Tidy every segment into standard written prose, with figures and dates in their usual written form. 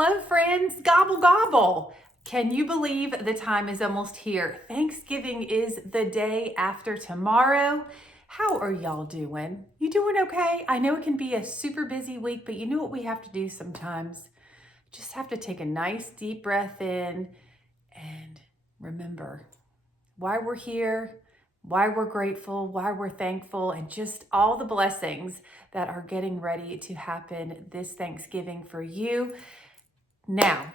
Hello, friends. Gobble, gobble. Can you believe the time is almost here? Thanksgiving is the day after tomorrow. How are y'all doing? You doing okay? I know it can be a super busy week, but you know what we have to do sometimes? Just have to take a nice deep breath in and remember why we're here, why we're grateful, why we're thankful, and just all the blessings that are getting ready to happen this Thanksgiving for you. Now,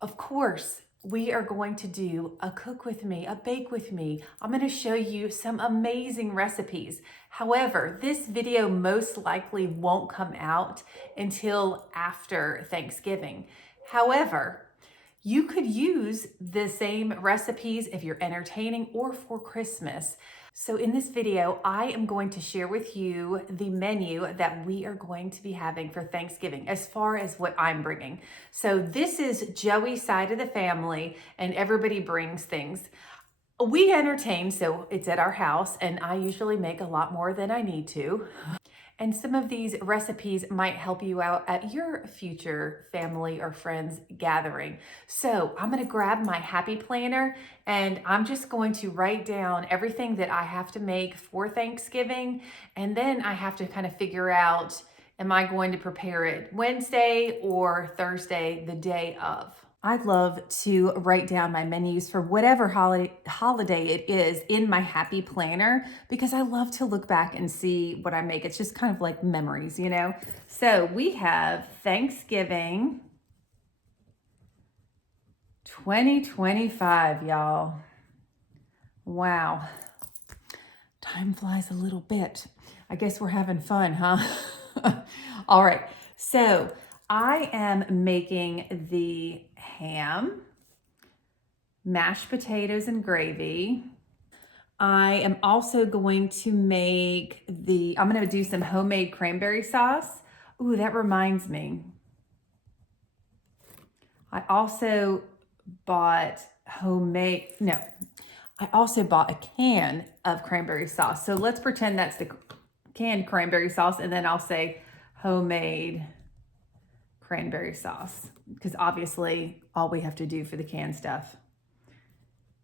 of course, we are going to do a cook with me, a bake with me. I'm going to show you some amazing recipes. However, this video most likely won't come out until after Thanksgiving. However, you could use the same recipes if you're entertaining or for Christmas. So in this video, I am going to share with you the menu that we are going to be having for Thanksgiving as far as what I'm bringing. So this is Joey's side of the family and everybody brings things. We entertain, so it's at our house, and I usually make a lot more than I need to. And some of these recipes might help you out at your future family or friends gathering. So I'm gonna grab my happy planner and I'm just going to write down everything that I have to make for Thanksgiving. And then I have to kind of figure out, am I going to prepare it Wednesday or Thursday, the day of? I love to write down my menus for whatever holiday it is in my happy planner because I love to look back and see what I make. It's just kind of like memories, you know? So we have Thanksgiving 2025, y'all. Wow. Time flies a little bit. I guess we're having fun, huh? All right. So I am making the ham, mashed potatoes and gravy. I am also going to make I'm going to do some homemade cranberry sauce. Ooh, that reminds me. I also bought I also bought a can of cranberry sauce. So let's pretend that's the canned cranberry sauce, and then I'll say homemade cranberry sauce, because obviously all we have to do for the canned stuff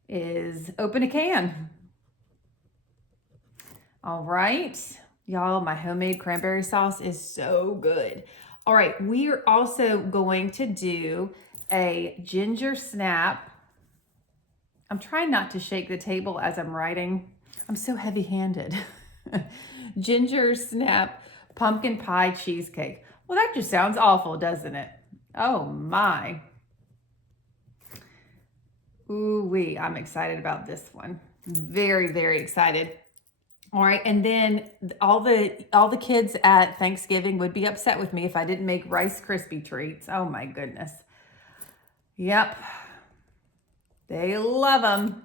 is open a can. All right, y'all, my homemade cranberry sauce is so good. All right, we are also going to do a ginger snap. I'm trying not to shake the table as I'm writing. I'm so heavy-handed. Ginger snap pumpkin pie cheesecake. Well, that just sounds awful, doesn't it? Oh my. Ooh-wee, I'm excited about this one. Very, very excited. All right, and then all the kids at Thanksgiving would be upset with me if I didn't make Rice Krispie treats. Oh my goodness. Yep. They love them.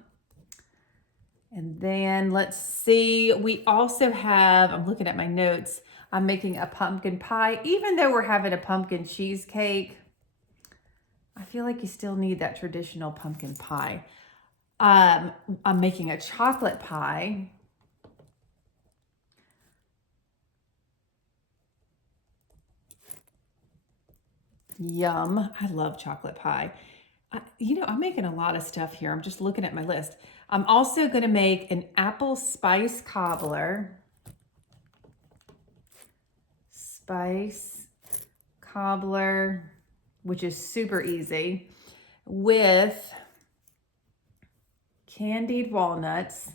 And then let's see, we also have, I'm looking at my notes, I'm making a pumpkin pie. Even though we're having a pumpkin cheesecake, I feel like you still need that traditional pumpkin pie. I'm making a chocolate pie. Yum, I love chocolate pie. I'm making a lot of stuff here. I'm just looking at my list. I'm also gonna make an apple spice cobbler. Cobbler, which is super easy, with candied walnuts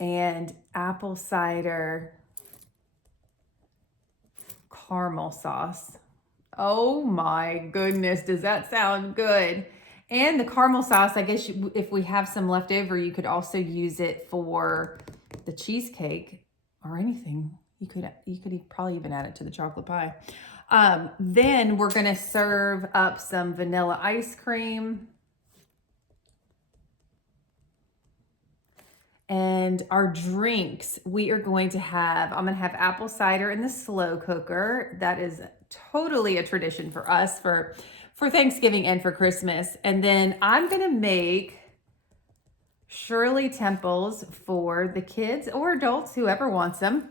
and apple cider caramel sauce. Oh my goodness, does that sound good? And the caramel sauce, I guess if we have some left over, you could also use it for the cheesecake or anything. You could probably even add it to the chocolate pie. Then we're gonna serve up some vanilla ice cream. And our drinks, we are going to have, I'm gonna have apple cider in the slow cooker. That is totally a tradition for us for Thanksgiving and for Christmas. And then I'm gonna make Shirley Temples for the kids or adults, whoever wants them.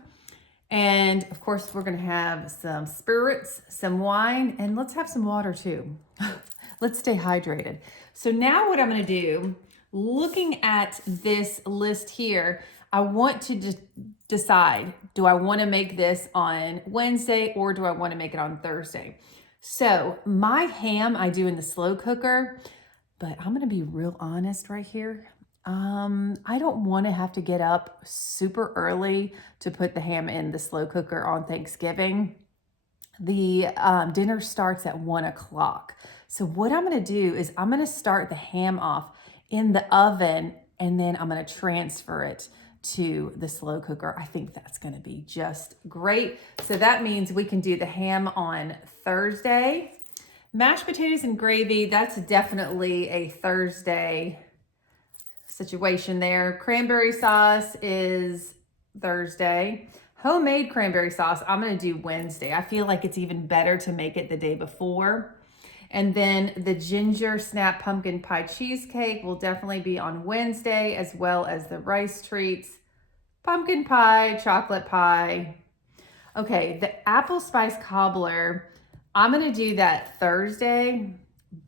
And of course, we're gonna have some spirits, some wine, and let's have some water too. Let's stay hydrated. So now what I'm gonna do, looking at this list here, I want to decide, do I wanna make this on Wednesday or do I wanna make it on Thursday? So my ham I do in the slow cooker, but I'm gonna be real honest right here. I don't want to have to get up super early to put the ham in the slow cooker on Thanksgiving. The dinner starts at 1 o'clock. So what I'm going to do is I'm going to start the ham off in the oven and then I'm going to transfer it to the slow cooker. I think that's going to be just great. So that means we can do the ham on Thursday. Mashed potatoes and gravy, that's definitely a Thursday situation there. Cranberry sauce is Thursday. Homemade cranberry sauce, I'm gonna do Wednesday. I feel like it's even better to make it the day before. And then the ginger snap pumpkin pie cheesecake will definitely be on Wednesday, as well as the rice treats, pumpkin pie, chocolate pie. Okay, the apple spice cobbler, I'm gonna do that Thursday.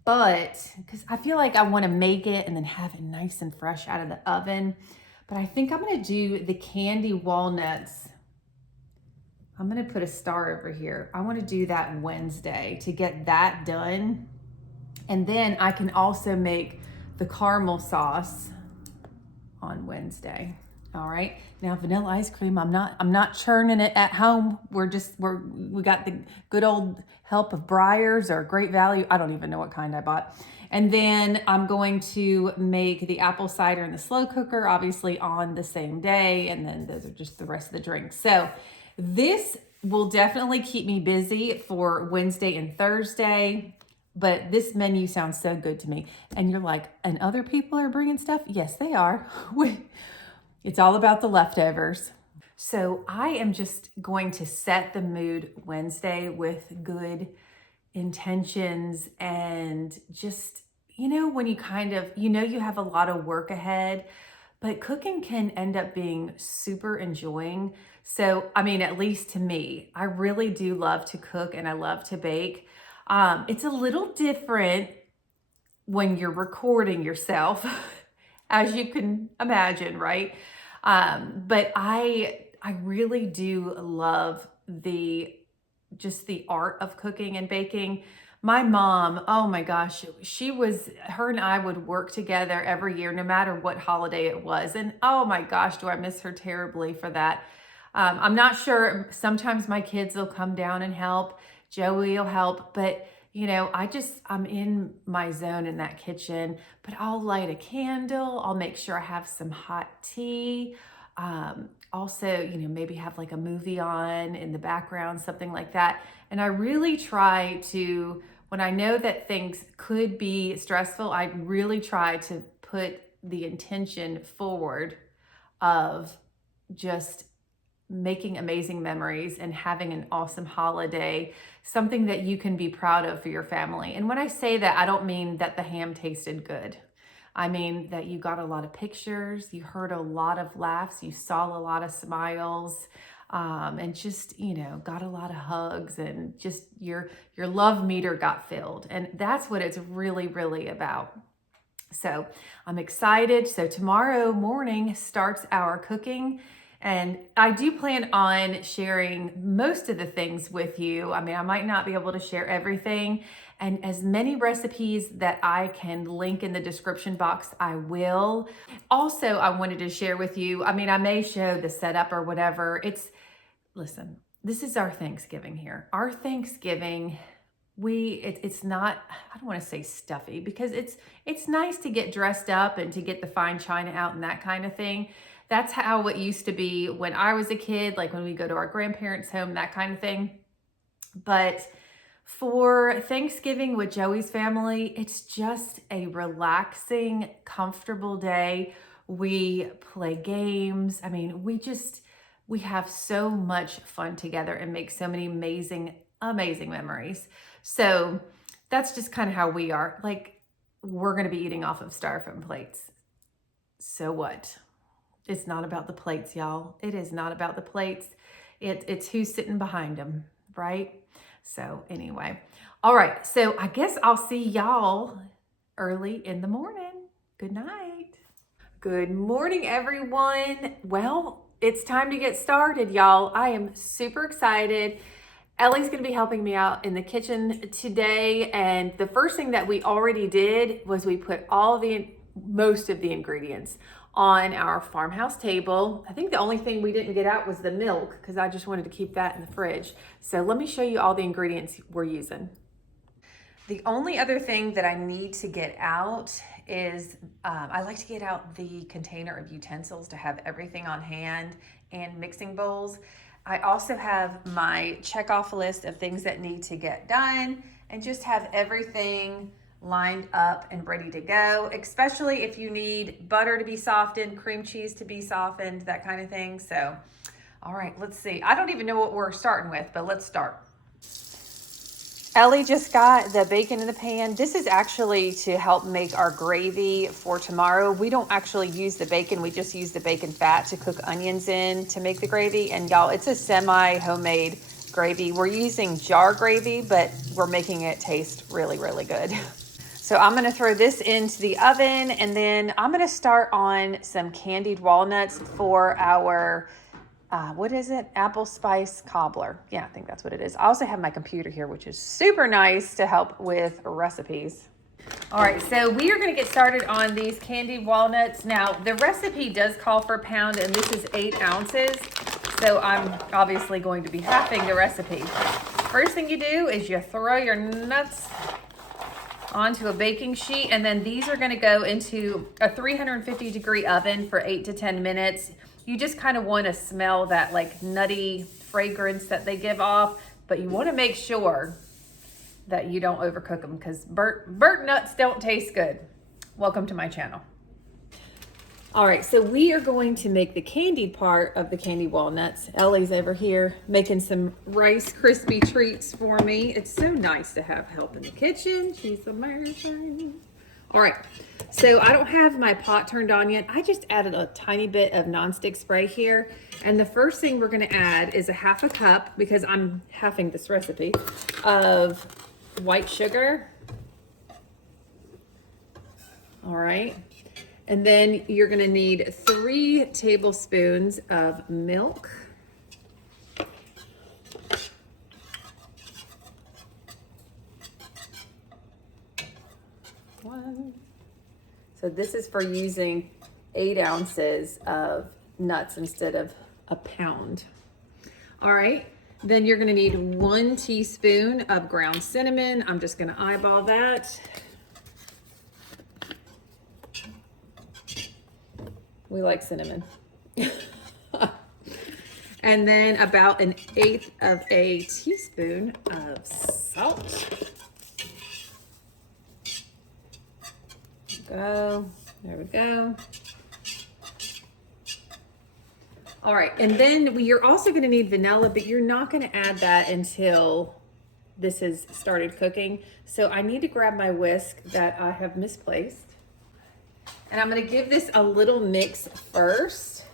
But because I feel like I want to make it and then have it nice and fresh out of the oven. But I think I'm going to do the candied walnuts. I'm going to put a star over here. I want to do that Wednesday to get that done. And then I can also make the caramel sauce on Wednesday. All right. Now vanilla ice cream, I'm not churning it at home. We got the good old help of Breyers or Great Value. I don't even know what kind I bought. And then I'm going to make the apple cider in the slow cooker, obviously on the same day. And then those are just the rest of the drinks. So this will definitely keep me busy for Wednesday and Thursday. But this menu sounds so good to me. And you're like, and other people are bringing stuff? Yes, they are. It's all about the leftovers. So I am just going to set the mood Wednesday with good intentions and just, when you kind of, you have a lot of work ahead, but cooking can end up being super enjoying. So, at least to me, I really do love to cook and I love to bake. It's a little different when you're recording yourself, as you can imagine, right? But I really do love just the art of cooking and baking. My mom, oh my gosh, her and I would work together every year, no matter what holiday it was. And oh my gosh, do I miss her terribly for that. I'm not sure, sometimes my kids will come down and help, Joey will help, but I'm in my zone in that kitchen, but I'll light a candle. I'll make sure I have some hot tea. Also, maybe have like a movie on in the background, something like that. And I really try to, when I know that things could be stressful, I really try to put the intention forward of just making amazing memories and having an awesome holiday, something that you can be proud of for your family. And when I say that, I don't mean that the ham tasted good. I mean that you got a lot of pictures, you heard a lot of laughs, you saw a lot of smiles, and just, got a lot of hugs, and just your love meter got filled. And that's what it's really, really about. So I'm excited. So tomorrow morning starts our cooking. And I do plan on sharing most of the things with you. I might not be able to share everything. And as many recipes that I can link in the description box, I will. Also, I wanted to share with you, I may show the setup or whatever. Listen, this is our Thanksgiving here. Our Thanksgiving, it's not, I don't want to say stuffy, because it's nice to get dressed up and to get the fine china out and that kind of thing. That's how it used to be when I was a kid, like when we go to our grandparents' home, that kind of thing. But for Thanksgiving with Joey's family, it's just a relaxing, comfortable day. We play games. We have so much fun together and make so many amazing, amazing memories. So that's just kind of how we are. Like, we're going to be eating off of styrofoam plates. So what? It's not about the plates, y'all. It is not about the plates. It's who's sitting behind them, right? So anyway, all right. So I guess I'll see y'all early in the morning. Good night. Good morning, everyone. Well, it's time to get started, y'all. I am super excited. Ellie's going to be helping me out in the kitchen today. And the first thing that we already did was we put most of the ingredients on our farmhouse table. I think the only thing we didn't get out was the milk because I just wanted to keep that in the fridge. So let me show you all the ingredients we're using. The only other thing that I need to get out is I like to get out the container of utensils to have everything on hand and mixing bowls. I also have my checkoff list of things that need to get done and just have everything lined up and ready to go, especially if you need butter to be softened, cream cheese to be softened, that kind of thing. So, all right, let's see. I don't even know what we're starting with, but let's start. Ellie just got the bacon in the pan. This is actually to help make our gravy for tomorrow. We don't actually use the bacon. We just use the bacon fat to cook onions in to make the gravy. And y'all, it's a semi-homemade gravy. We're using jar gravy, but we're making it taste really, really good. So I'm gonna throw this into the oven and then I'm gonna start on some candied walnuts for our what is it? Apple spice cobbler. Yeah, I think that's what it is. I also have my computer here, which is super nice to help with recipes. All right, so we are going to get started on these candied walnuts. Now, the recipe does call for a pound, and this is 8 ounces. So I'm obviously going to be halving the recipe. First thing you do is you throw your nuts onto a baking sheet, and then these are going to go into a 350-degree oven for 8 to 10 minutes. You just kind of want to smell that like nutty fragrance that they give off, but you want to make sure that you don't overcook them because burnt nuts don't taste good. Welcome to my channel. All right, so we are going to make the candied part of the candied walnuts. Ellie's over here making some Rice Krispie treats for me. It's so nice to have help in the kitchen. She's American. All right, so I don't have my pot turned on yet. I just added a tiny bit of nonstick spray here. And the first thing we're gonna add is a 1/2 cup, because I'm halving this recipe, of white sugar. All right, and then you're gonna need 3 tablespoons of milk. So this is for using 8 ounces of nuts instead of a pound. All right, then you're gonna need 1 teaspoon of ground cinnamon. I'm just gonna eyeball that. We like cinnamon. And then about 1/8 of a teaspoon of salt. There we go. All right, and then you're also going to need vanilla, but you're not going to add that until this has started cooking. So I need to grab my whisk that I have misplaced. And I'm going to give this a little mix first.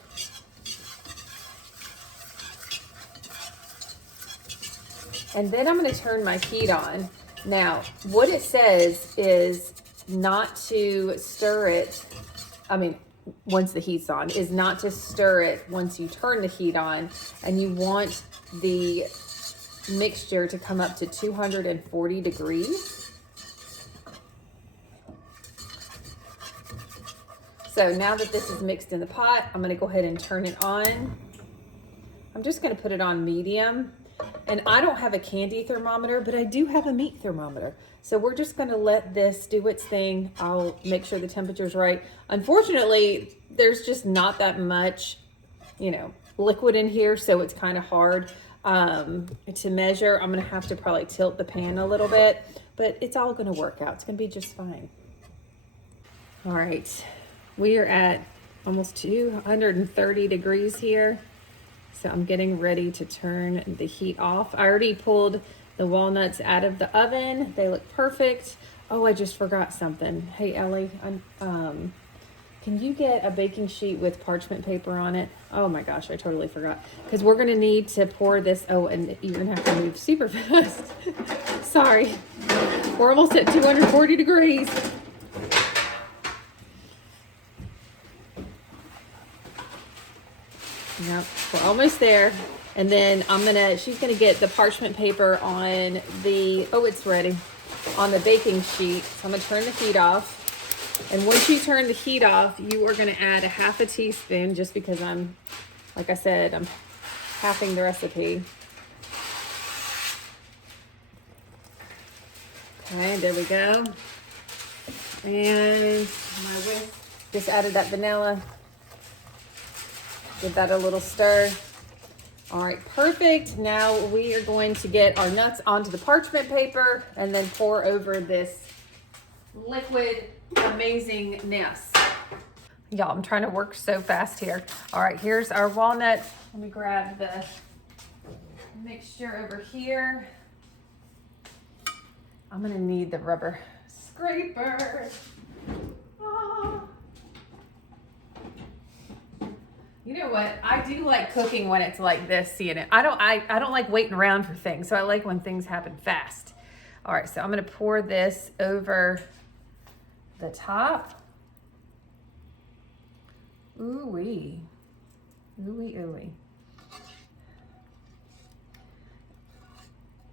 And then I'm going to turn my heat on. Now, what it says is not to stir it, once the heat's on, is not to stir it once you turn the heat on, and you want the mixture to come up to 240 degrees. So now that this is mixed in the pot, I'm gonna go ahead and turn it on. I'm just gonna put it on medium. And I don't have a candy thermometer, but I do have a meat thermometer. So we're just gonna let this do its thing. I'll make sure the temperature's right. Unfortunately, there's just not that much, liquid in here, so it's kind of hard to measure. I'm gonna have to probably tilt the pan a little bit, but it's all gonna work out. It's gonna be just fine. All right, we are at almost 230 degrees here. So I'm getting ready to turn the heat off. I already pulled the walnuts out of the oven. They look perfect. Oh, I just forgot something. Hey, Ellie, Can you get a baking sheet with parchment paper on it? Oh my gosh, I totally forgot. Because we're gonna need to pour this. Oh, and you're gonna have to move super fast. Sorry. We're almost at 240 degrees. Yep, we're almost there. And then she's gonna get the parchment paper on the, oh, it's ready, on the baking sheet. So I'm gonna turn the heat off. And once you turn the heat off, you are gonna add a half a teaspoon, just because like I said, I'm halving the recipe. Okay, there we go. And my whisk, just added that vanilla. Give that a little stir. All right, perfect. Now we are going to get our nuts onto the parchment paper and then pour over this liquid amazingness. Y'all, I'm trying to work so fast here. All right, here's our walnuts. Let me grab the mixture over here. I'm gonna need the rubber scraper. Ah. You know what? I do like cooking when it's like this, seeing it. I don't like waiting around for things, so I like when things happen fast. All right, so I'm gonna pour this over the top. Ooh-wee. Ooh-wee, ooh-wee.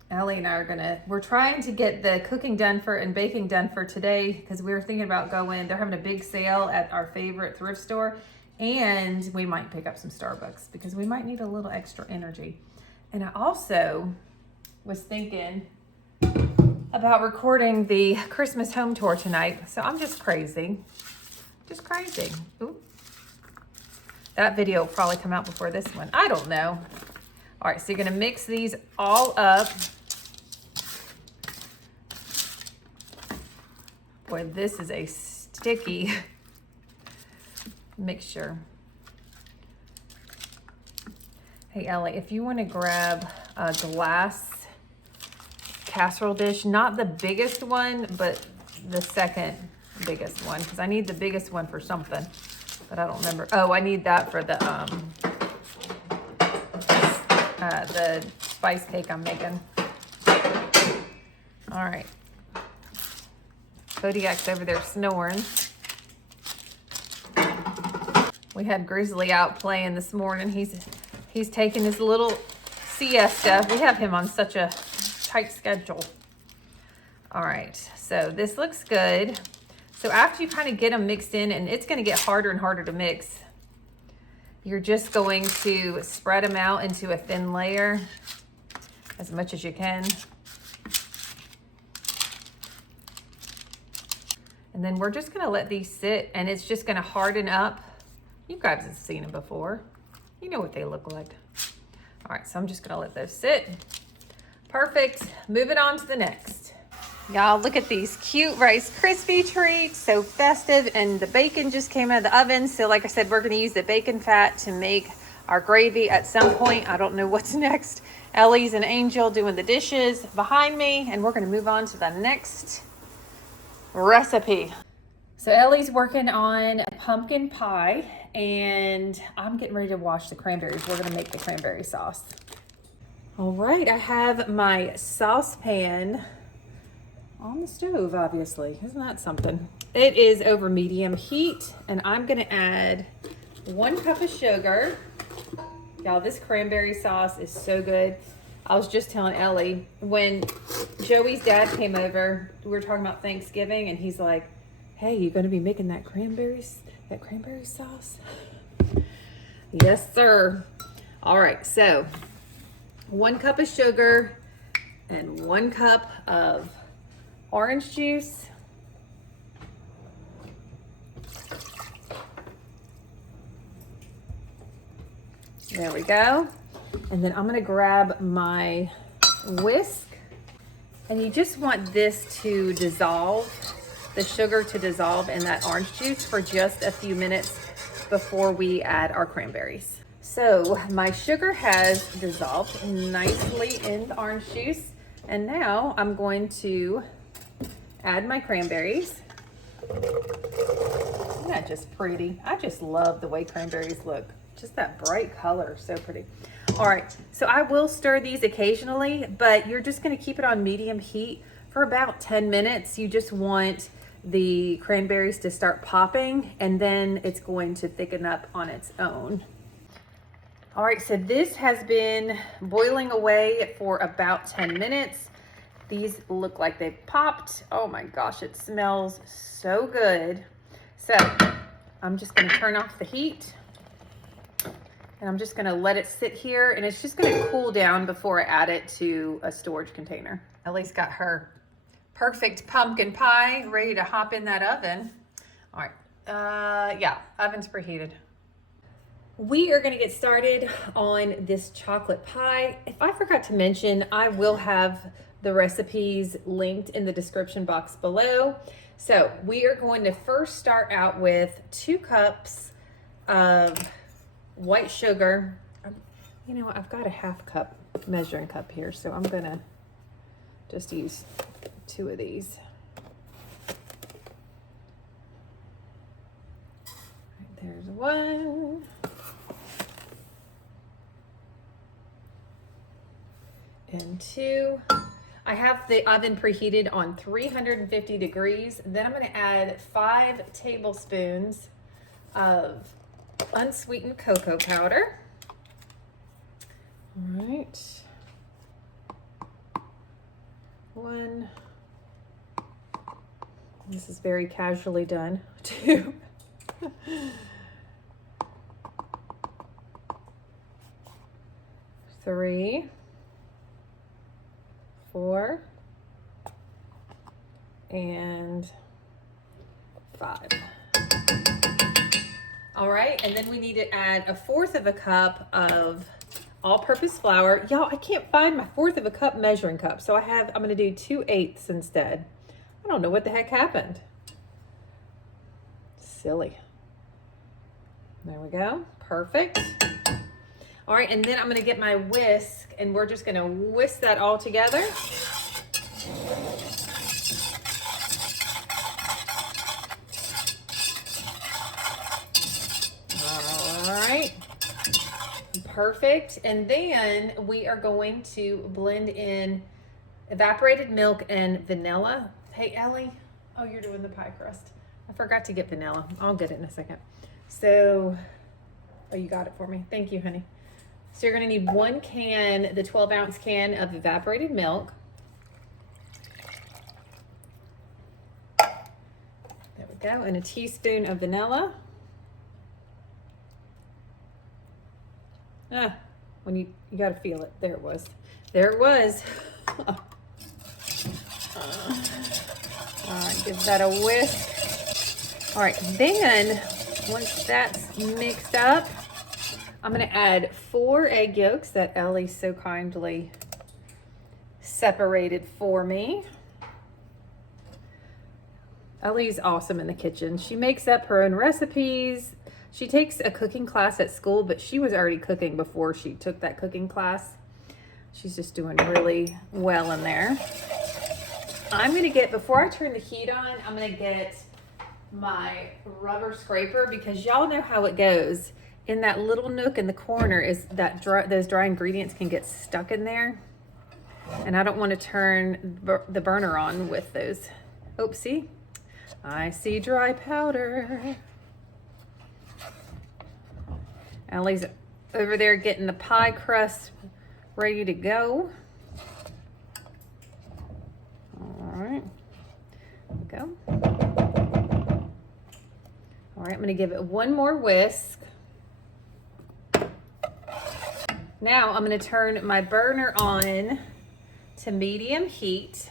Ellie and I we're trying to get the cooking done and baking done for today, because we were thinking about they're having a big sale at our favorite thrift store, and we might pick up some Starbucks because we might need a little extra energy. And I also was thinking about recording the Christmas home tour tonight. So I'm just crazy. Just crazy. Ooh. That video will probably come out before this one. I don't know. All right, so you're gonna mix these all up. Boy, this is a sticky mixture. Hey, Ellie, if you wanna grab a glass casserole dish, not the biggest one, but the second biggest one, because I need the biggest one for something, but I don't remember. Oh, I need that for the spice cake I'm making. All right. Kodiak's over there snoring. We had Grizzly out playing this morning. He's taking his little siesta. We have him on such a tight schedule. All right, so this looks good. So after you kind of get them mixed in, and it's gonna get harder and harder to mix, you're just going to spread them out into a thin layer as much as you can. And then we're just gonna let these sit, and it's just gonna harden up. You guys have seen them before. You know what they look like. All right, so I'm just gonna let those sit. Perfect, moving on to the next. Y'all, look at these cute Rice Krispie treats, so festive, and the bacon just came out of the oven. So like I said, we're gonna use the bacon fat to make our gravy at some point. I don't know what's next. Ellie's and Angel doing the dishes behind me, and we're gonna move on to the next recipe. So Ellie's working on a pumpkin pie, and I'm getting ready to wash the cranberries. We're gonna make the cranberry sauce. All right, I have my saucepan on the stove, obviously. Isn't that something? It is over medium heat, and I'm gonna add 1 cup of sugar. Y'all, this cranberry sauce is so good. I was just telling Ellie, when Joey's dad came over, we were talking about Thanksgiving, and he's like, hey, you gonna be making that cranberry sauce? Yes, sir. All right, so 1 cup of sugar and 1 cup of orange juice. There we go. And then I'm gonna grab my whisk, and you just want this to dissolve, the sugar to dissolve in that orange juice for just a few minutes before we add our cranberries. So my sugar has dissolved nicely in the orange juice, and now I'm going to add my cranberries. Isn't that just pretty? I just love the way cranberries look. Just that bright color, so pretty. All right, so I will stir these occasionally, but you're just gonna keep it on medium heat for about 10 minutes. You just want the cranberries to start popping, and then it's going to thicken up on its own. All right, so this has been boiling away for about 10 minutes. These look like they've popped. Oh my gosh, it smells so good. So I'm just gonna turn off the heat, and I'm just gonna let it sit here, and it's just gonna cool down before I add it to a storage container. Ellie's got her perfect pumpkin pie ready to hop in that oven. All right, yeah, oven's preheated. We are gonna get started on this chocolate pie. If I forgot to mention, I will have the recipes linked in the description box below. So we are going to first start out with 2 cups of white sugar. You know what, I've got a half cup measuring cup here, so I'm gonna just use 2 of these. There's 1. And 2. I have the oven preheated on 350 degrees. Then I'm going to add 5 tablespoons of unsweetened cocoa powder. All right. 1. This is very casually done. 2. 3. 4 and 5. All right, and then we need to add 1/4 of a cup of all-purpose flour. Y'all, I can't find my 1/4 of a cup measuring cup, so I'm gonna do 2/8 instead. I don't know what the heck happened. Silly. There we go, perfect. All right, and then I'm gonna get my whisk, and we're just gonna whisk that all together. All right, perfect. And then we are going to blend in evaporated milk and vanilla. Hey, Ellie, oh, you're doing the pie crust. I forgot to get vanilla. I'll get it in a second. So, oh, you got it for me. Thank you, honey. So you're gonna need 1 can, the 12-ounce can of evaporated milk. There we go, and a teaspoon of vanilla. When you gotta feel it. There it was. There it was. All right, give that a whisk. All right, then once that's mixed up, I'm gonna add 4 egg yolks that Ellie so kindly separated for me. Ellie's awesome in the kitchen. She makes up her own recipes. She takes a cooking class at school, but she was already cooking before she took that cooking class. She's just doing really well in there. I'm gonna get, before I turn the heat on, I'm gonna get my rubber scraper, because y'all know how it goes. In that little nook in the corner is that those dry ingredients can get stuck in there. And I don't want to turn the burner on with those. Oh, see? I see dry powder. Ellie's over there getting the pie crust ready to go. All right, there we go. All right, I'm gonna give it 1 more whisk. Now I'm gonna turn my burner on to medium heat,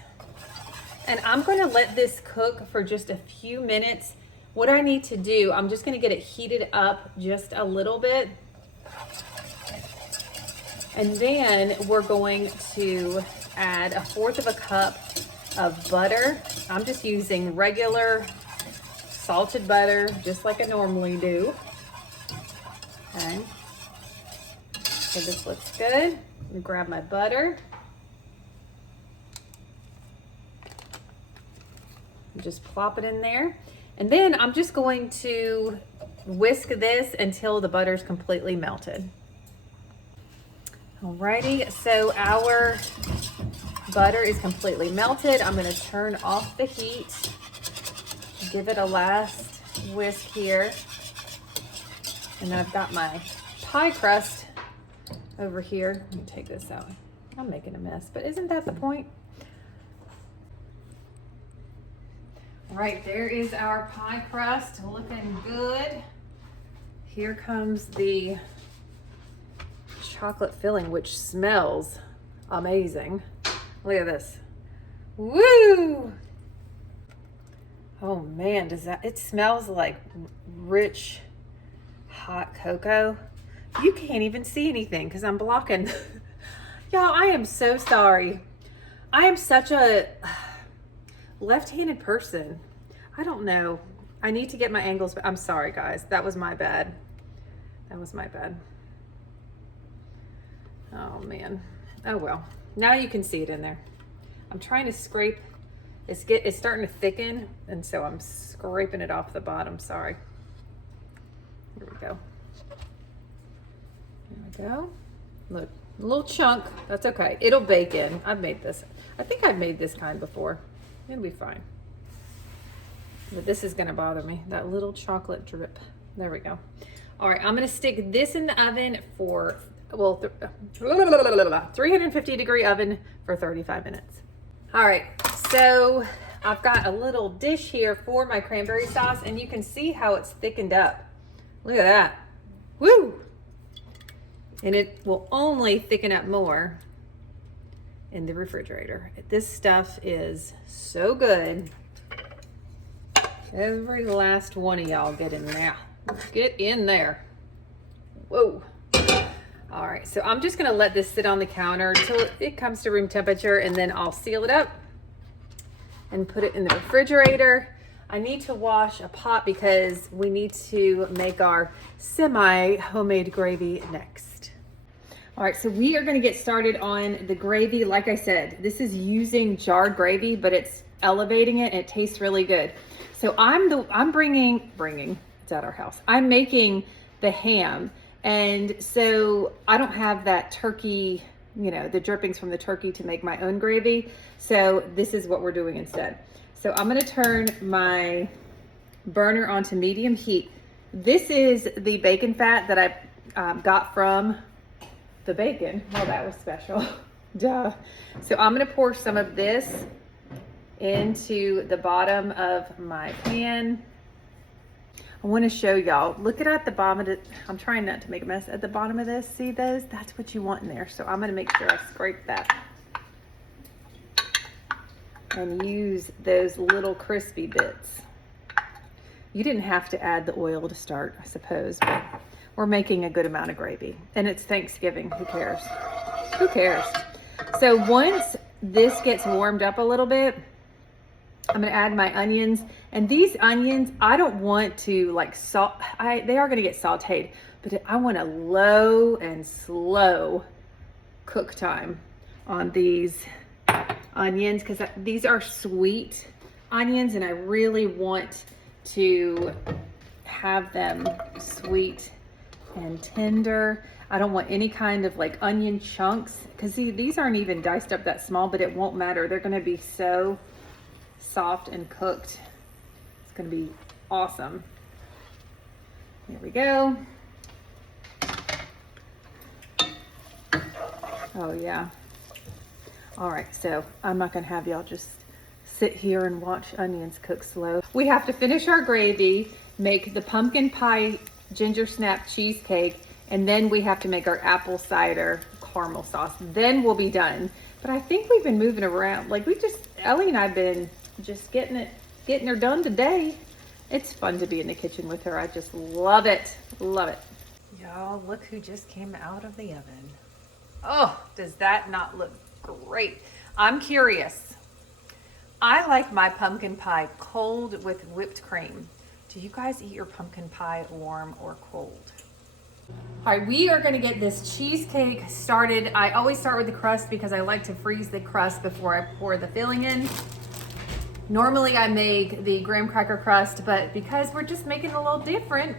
and I'm gonna let this cook for just a few minutes. What I need to do, I'm just gonna get it heated up just a little bit. And then we're going to add 1/4 of a cup of butter. I'm just using regular salted butter, just like I normally do. Okay. So this looks good. Let me grab my butter. Just plop it in there. And then I'm just going to whisk this until the butter's completely melted. Alrighty, so our butter is completely melted. I'm gonna turn off the heat, give it a last whisk here. And then I've got my pie crust over here. Let me take this out. I'm making a mess, but isn't that the point? All right, there is our pie crust looking good. Here comes the chocolate filling, which smells amazing. Look at this. Woo! Oh man, it smells like rich hot cocoa. You can't even see anything because I'm blocking. Y'all, I am so sorry. I am such a left-handed person. I don't know. I need to get my angles, but I'm sorry guys. That was my bad. That was my bad. Oh man. Oh well. Now you can see it in there. I'm trying to scrape. It's starting to thicken, and so I'm scraping it off the bottom. Sorry. Here we go. There we go. Look, a little chunk. That's okay. It'll bake in. I've made this. I think I've made this kind before. It'll be fine. But this is gonna bother me. That little chocolate drip. There we go. All right, I'm gonna stick this in the oven for, well, 350 degree oven for 35 minutes. All right, so I've got a little dish here for my cranberry sauce, and you can see how it's thickened up. Look at that. Woo! And it will only thicken up more in the refrigerator. This stuff is so good. Every last one of y'all get in there. Get in there. Whoa. All right, so I'm just gonna let this sit on the counter until it comes to room temperature, and then I'll seal it up and put it in the refrigerator. I need to wash a pot because we need to make our semi-homemade gravy next. All right, so we are gonna get started on the gravy. Like I said, this is using jarred gravy, but it's elevating it and it tastes really good. So I'm bringing, it's at our house. I'm making the ham. And so I don't have that turkey, you know, the drippings from the turkey to make my own gravy. So this is what we're doing instead. So I'm gonna turn my burner onto medium heat. This is the bacon fat that I got from the bacon. Well, that was special. Duh. So I'm gonna pour some of this into the bottom of my pan. I want to show y'all, look at the bottom of it. I'm trying not to make a mess at the bottom of this. See those? That's what you want in there. So I'm going to make sure I scrape that and use those little crispy bits. You didn't have to add the oil to start, I suppose, but we're making a good amount of gravy, and it's Thanksgiving. Who cares? Who cares? So once this gets warmed up a little bit, I'm gonna add my onions, and these onions, I don't want to like they are gonna get sauteed, but I want a low and slow cook time on these onions because these are sweet onions, and I really want to have them sweet and tender. I don't want any kind of like onion chunks because these aren't even diced up that small, but it won't matter. They're gonna be so soft and cooked. It's gonna be awesome. Here we go. Oh yeah. All right, so I'm not gonna have y'all just sit here and watch onions cook slow. We have to finish our gravy, make the pumpkin pie ginger snap cheesecake, and then we have to make our apple cider caramel sauce. Then we'll be done. But I think we've been moving around. Like Ellie and I've been just getting her done today. It's fun to be in the kitchen with her. I just love it. Love it. Y'all, look who just came out of the oven. Oh, does that not look great? I'm curious. I like my pumpkin pie cold with whipped cream. Do you guys eat your pumpkin pie warm or cold? All right, we are gonna get this cheesecake started. I always start with the crust because I like to freeze the crust before I pour the filling in. Normally I make the graham cracker crust, but because we're just making it a little different,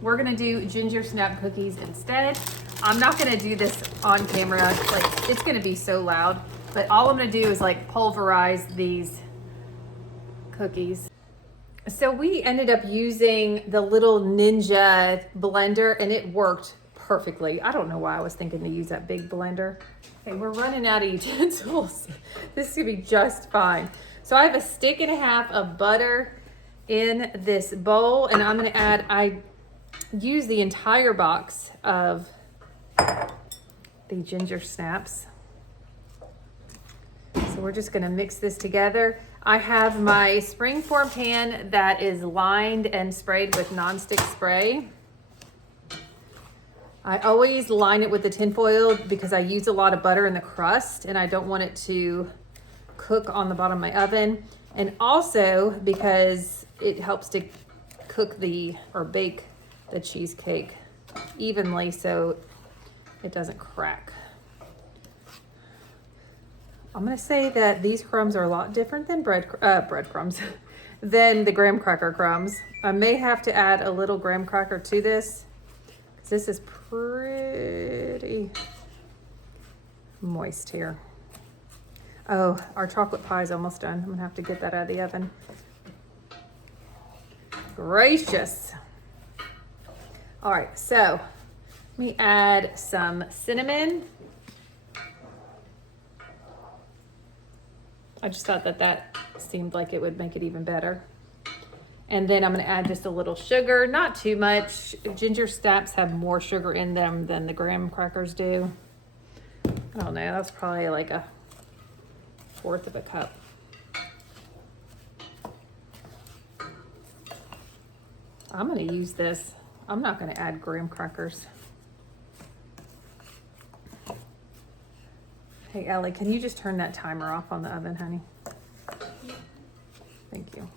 we're gonna do ginger snap cookies instead. I'm not gonna do this on camera, like it's gonna be so loud, but all I'm gonna do is like pulverize these cookies. So we ended up using the little Ninja blender and it worked perfectly. I don't know why I was thinking to use that big blender. Okay, we're running out of utensils. This is gonna be just fine. So I have a stick and a half of butter in this bowl, and I'm gonna add, I use the entire box of the ginger snaps. So we're just gonna mix this together. I have my springform pan that is lined and sprayed with nonstick spray. I always line it with the tinfoil because I use a lot of butter in the crust and I don't want it to cook on the bottom of my oven. And also because it helps to cook or bake the cheesecake evenly so it doesn't crack. I'm gonna say that these crumbs are a lot different than breadcrumbs, than the graham cracker crumbs. I may have to add a little graham cracker to this. This is pretty moist here. Oh, our chocolate pie is almost done. I'm gonna have to get that out of the oven. Gracious. All right, so let me add some cinnamon. I just thought that seemed like it would make it even better. And then I'm gonna add just a little sugar, not too much. Ginger snaps have more sugar in them than the graham crackers do. I don't know, that's probably like a 1/4 of a cup. I'm gonna use this. I'm not gonna add graham crackers. Hey Ellie, can you just turn that timer off on the oven, honey? Thank you.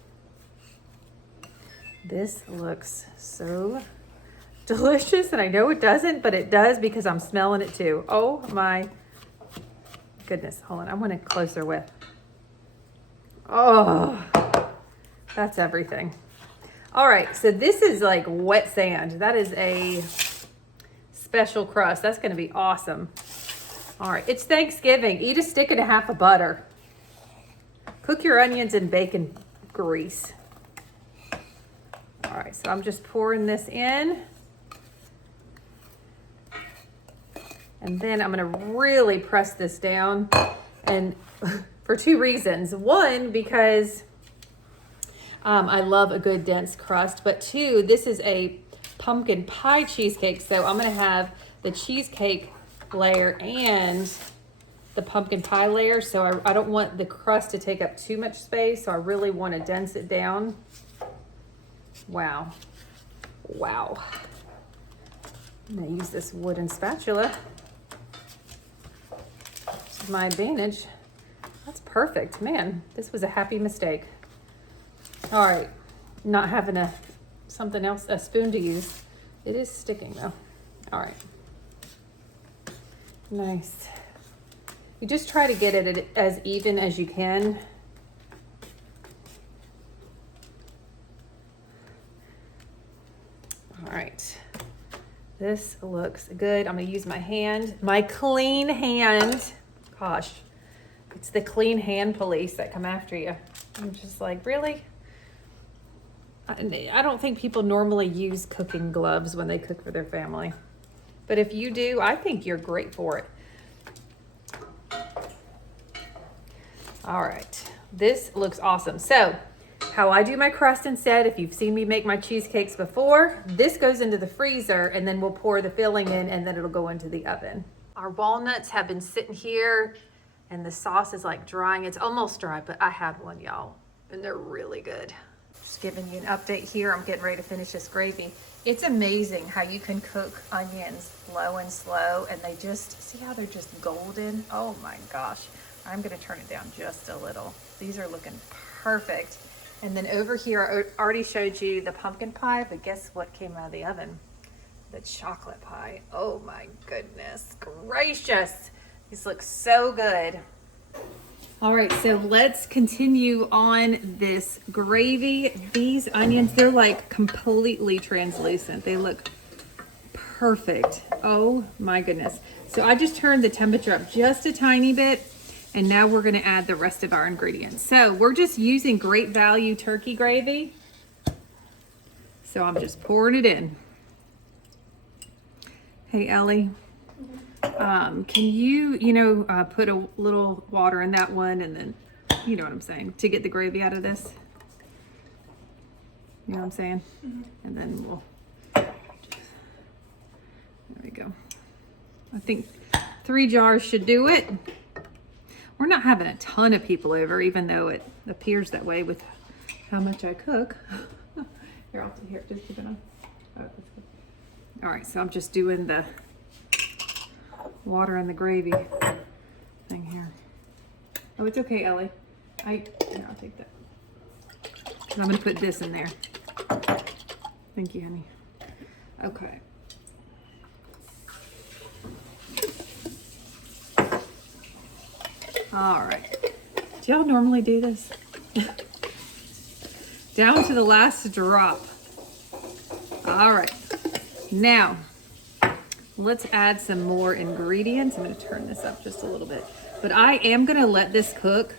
This looks so delicious, and I know it doesn't, but it does because I'm smelling it too. Oh my goodness. Hold on, I want a closer whiff. Oh, that's everything. All right, so this is like wet sand. That is a special crust. That's gonna be awesome. All right, it's Thanksgiving. Eat a stick and a half of butter. Cook your onions in bacon grease. All right, so I'm just pouring this in. And then I'm gonna really press this down, and for 2 reasons. One, because I love a good dense crust, but 2, this is a pumpkin pie cheesecake, so I'm gonna have the cheesecake layer and the pumpkin pie layer, so I don't want the crust to take up too much space, so I really want to dense it down. Wow. Wow. I'm gonna use this wooden spatula. This is my advantage. That's perfect. Man, this was a happy mistake. All right, not having something else, a spoon to use. It is sticking though. All right. Nice. You just try to get it as even as you can. All right. This looks good. I'm gonna use my hand, my clean hand. Gosh, it's the clean hand police that come after you. I'm just like, really? I don't think people normally use cooking gloves when they cook for their family. But if you do, I think you're great for it. All right, this looks awesome. So how I do my crust instead, if you've seen me make my cheesecakes before, this goes into the freezer and then we'll pour the filling in and then it'll go into the oven. Our walnuts have been sitting here and the sauce is like drying. It's almost dry, but I had one, y'all, and they're really good. Just giving you an update here. I'm getting ready to finish this gravy. It's amazing how you can cook onions low and slow and they just, see how they're just golden? Oh my gosh. I'm gonna turn it down just a little. These are looking perfect. And then over here, I already showed you the pumpkin pie, but guess what came out of the oven? The chocolate pie. Oh my goodness gracious. These look so good. All right, so let's continue on this gravy. These onions, they're like completely translucent. They look perfect. Oh my goodness. So I just turned the temperature up just a tiny bit, and now we're gonna add the rest of our ingredients. So we're just using Great Value turkey gravy. So I'm just pouring it in. Hey, Ellie. Can you, put a little water in that one, and then, you know what I'm saying, to get the gravy out of this? You know what I'm saying? Mm-hmm. And then we'll, there we go. I think 3 jars should do it. We're not having a ton of people over, even though it appears that way with how much I cook. Here, just keep it on. Oh, that's good. All right, so I'm just doing the water and the gravy thing here. Oh, it's okay, Ellie. I'll take that. I'm gonna put this in there. Thank you, honey. Okay. All right. Do y'all normally do this? Down to the last drop. All right. Now, let's add some more ingredients. I'm going to turn this up just a little bit. But I am going to let this cook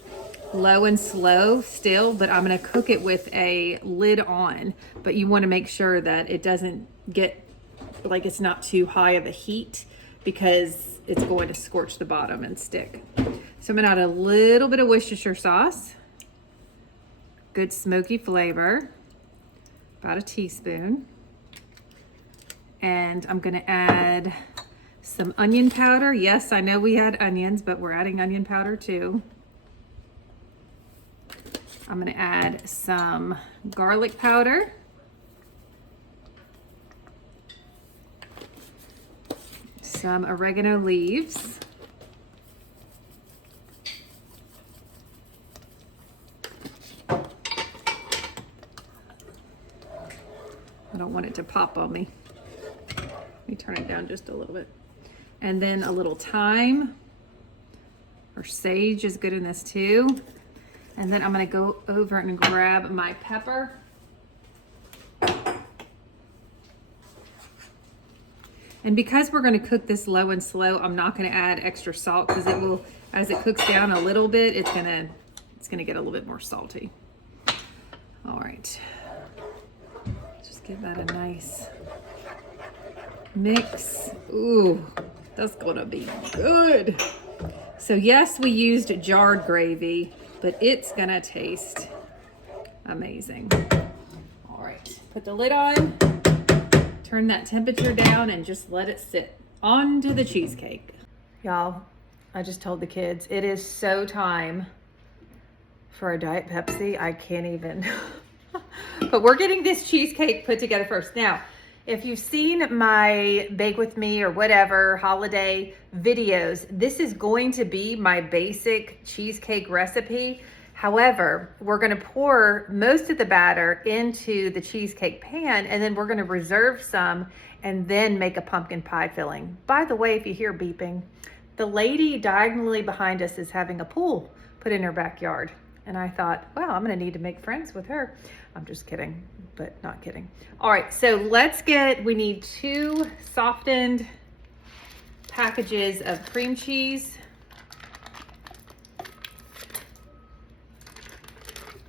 low and slow still, but I'm going to cook it with a lid on. But you want to make sure that it doesn't get, like, it's not too high of a heat, because it's going to scorch the bottom and stick. So I'm going to add a little bit of Worcestershire sauce. Good smoky flavor. About a teaspoon. And I'm gonna add some onion powder. Yes, I know we had onions, but we're adding onion powder too. I'm gonna add some garlic powder. Some oregano leaves. I don't want it to pop on me. Let me turn it down just a little bit. And then a little thyme, or sage is good in this too. And then I'm gonna go over and grab my pepper. And because we're gonna cook this low and slow, I'm not gonna add extra salt, because it will, as it cooks down a little bit, it's gonna get a little bit more salty. All right. Just give that a nice mix. Ooh, that's gonna be good. So yes, we used jarred gravy, but it's gonna taste amazing. All right, put the lid on, turn that temperature down, and just let it sit. On to the cheesecake. Y'all, I just told the kids, it is so time for a Diet Pepsi. I can't even. But we're getting this cheesecake put together first. Now, if you've seen my Bake With Me or whatever holiday videos, this is going to be my basic cheesecake recipe. However, we're gonna pour most of the batter into the cheesecake pan, and then we're gonna reserve some and then make a pumpkin pie filling. By the way, if you hear beeping, the lady diagonally behind us is having a pool put in her backyard. And I thought, wow, I'm gonna need to make friends with her. I'm just kidding, but not kidding. All right, so we need 2 softened packages of cream cheese.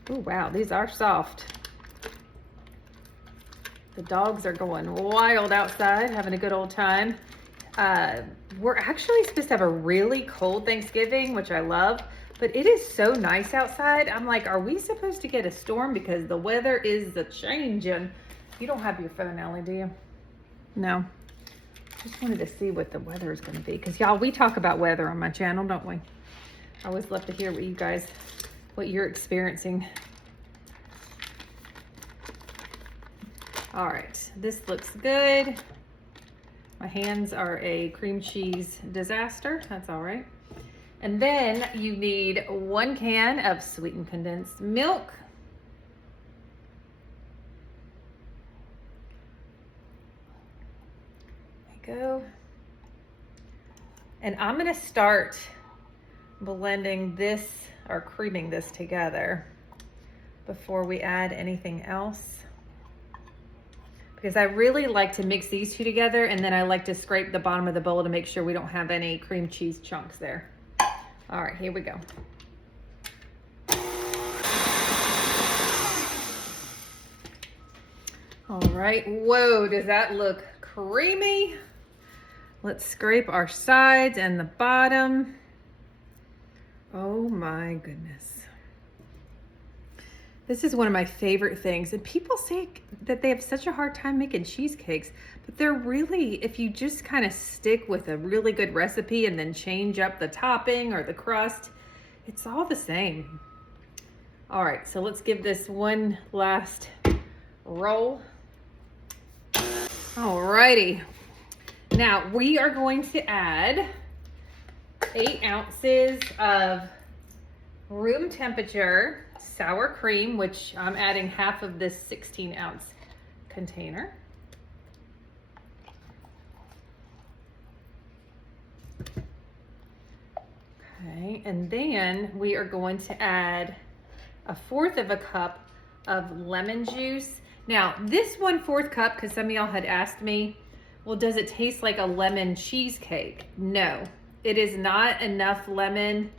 Oh, wow, these are soft. The dogs are going wild outside, having a good old time. We're actually supposed to have a really cold Thanksgiving, which I love. But it is so nice outside. I'm like, are we supposed to get a storm? Because the weather is changing. You don't have your phone, Ellie, do you? No. Just wanted to see what the weather is going to be. Because, y'all, we talk about weather on my channel, don't we? I always love to hear what you're experiencing. All right, this looks good. My hands are a cream cheese disaster. That's all right. And then you need 1 can of sweetened condensed milk. There you go. And I'm gonna start blending this. or creaming this together before we add anything else. Because I really like to mix these two together, and then I like to scrape the bottom of the bowl to make sure we don't have any cream cheese chunks there. All right, here we go. All right, whoa, does that look creamy? Let's scrape our sides and the bottom. Oh my goodness. This is one of my favorite things, and people say that they have such a hard time making cheesecakes, but they're really, if you just kind of stick with a really good recipe and then change up the topping or the crust, it's all the same. All right, so let's give this one last roll. All righty. Now we are going to add 8 ounces of room temperature sour cream, which I'm adding half of this 16-ounce container. Okay, and then we are going to add 1/4 cup of lemon juice. Now, this 1/4 cup, because some of y'all had asked me, well, does it taste like a lemon cheesecake? No, it is not enough lemon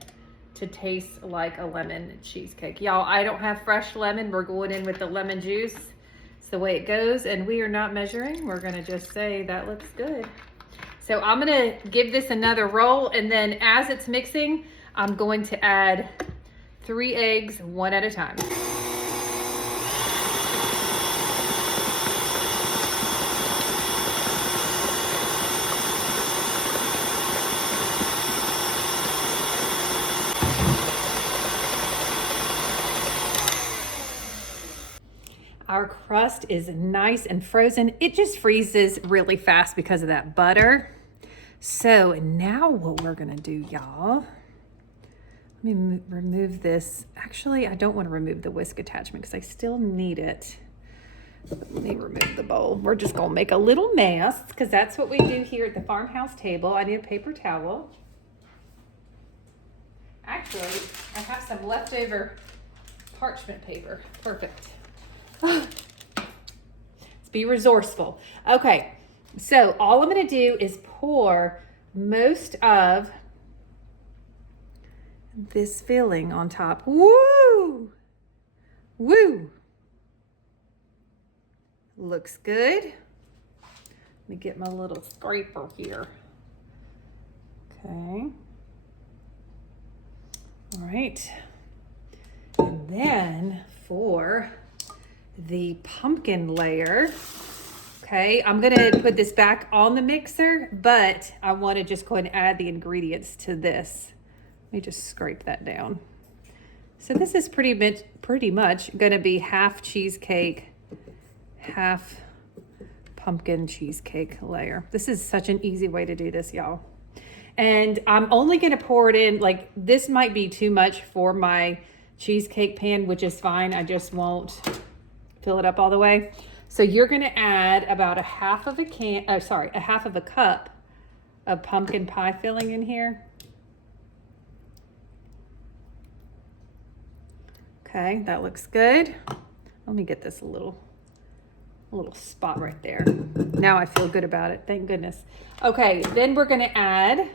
to taste like a lemon cheesecake. Y'all, I don't have fresh lemon. We're going in with the lemon juice. It's the way it goes, and we are not measuring. We're gonna just say that looks good. So I'm gonna give this another roll, and then as it's mixing, I'm going to add 3 eggs, one at a time. Our crust is nice and frozen. It just freezes really fast because of that butter. So now what we're gonna do, y'all, let me remove this. Actually, I don't wanna remove the whisk attachment because I still need it. Let me remove the bowl. We're just gonna make a little mess because that's what we do here at the Farmhouse Table. I need a paper towel. Actually, I have some leftover parchment paper. Perfect. Let's be resourceful. Okay, so all I'm gonna do is pour most of this filling on top. Woo! Woo! Looks good. Let me get my little scraper here. Okay. All right. And then for the pumpkin layer, okay, I'm gonna put this back on the mixer, but I wanna just go ahead and add the ingredients to this. Let me just scrape that down. So this is pretty much gonna be half cheesecake, half pumpkin cheesecake layer. This is such an easy way to do this, y'all. And I'm only gonna pour it in, like this might be too much for my cheesecake pan, which is fine. I just won't fill it up all the way. So you're gonna add about a half of a cup of pumpkin pie filling in here. Okay, that looks good. Let me get this a little spot right there. Now I feel good about it, thank goodness. Okay, then we're gonna add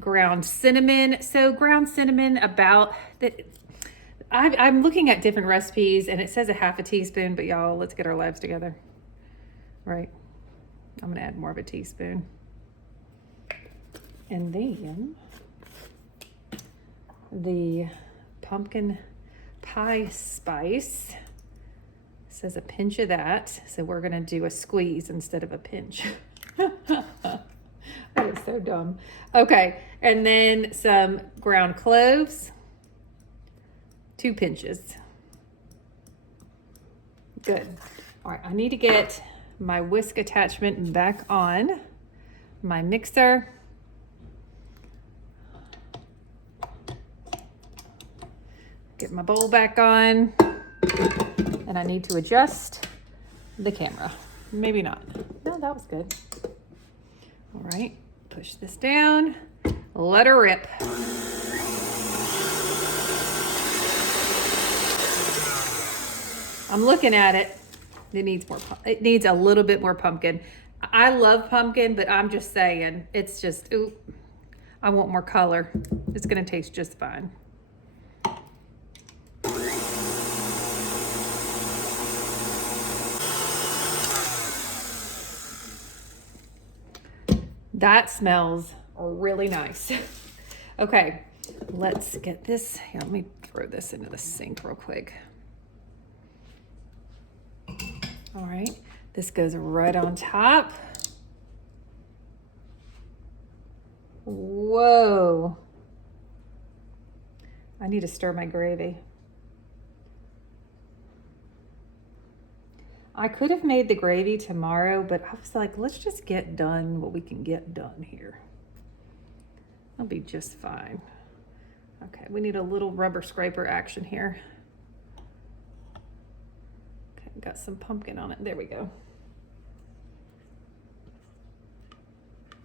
ground cinnamon. So ground cinnamon about that. I'm looking at different recipes and it says a half a teaspoon, but y'all, let's get our lives together, right? I'm gonna add more of a teaspoon. And then the pumpkin pie spice says a pinch of that. So we're gonna do a squeeze instead of a pinch. That is so dumb. Okay, and then some ground cloves. 2 pinches. Good. All right, I need to get my whisk attachment back on my mixer. Get my bowl back on. And I need to adjust the camera. Maybe not. No, that was good. All right, push this down. Let her rip. I'm looking at it. It needs more. It needs a little bit more pumpkin. I love pumpkin, but I'm just saying, it's just, ooh, I want more color. It's gonna taste just fine. That smells really nice. Okay, let's get this. Here, let me throw this into the sink real quick. All right, this goes right on top. Whoa. I need to stir my gravy. I could have made the gravy tomorrow, but I was like, let's just get done what we can get done here. I'll be just fine. Okay, we need a little rubber scraper action here. Okay, got some pumpkin on it. There we go.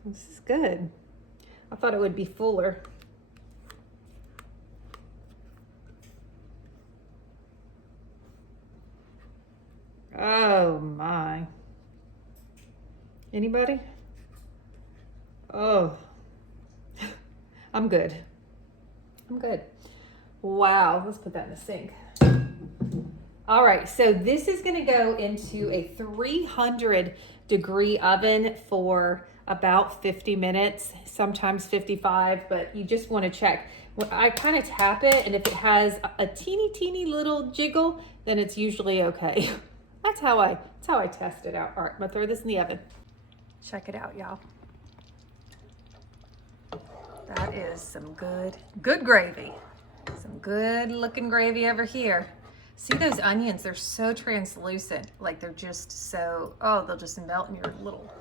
This is good. I thought it would be fuller. Oh my. Anybody? Oh. I'm good. I'm good. Wow, let's put that in the sink. All right, so this is gonna go into a 300-degree oven for about 50 minutes, sometimes 55, but you just wanna check. I kind of tap it, and if it has a teeny little jiggle, then it's usually okay. That's how I test it out. All right, I'm gonna throw this in the oven. Check it out, y'all. That is some good gravy. Some good looking gravy over here. See those onions, they're so translucent. Like they're just so, oh, they'll just melt in your little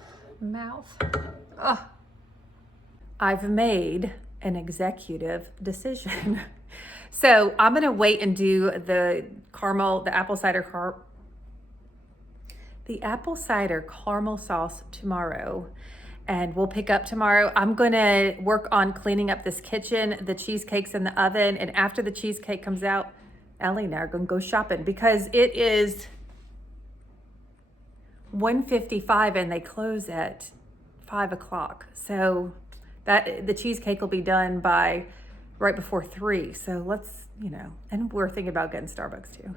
mouth. Oh. I've made an executive decision. So I'm gonna wait and do the apple cider caramel sauce tomorrow. And we'll pick up tomorrow. I'm gonna work on cleaning up this kitchen. The cheesecake's in the oven, and after the cheesecake comes out, Ellie and I are gonna go shopping because it is 1:55 and they close at 5 o'clock. So the cheesecake will be done by right before 3. So let's, and we're thinking about getting Starbucks too.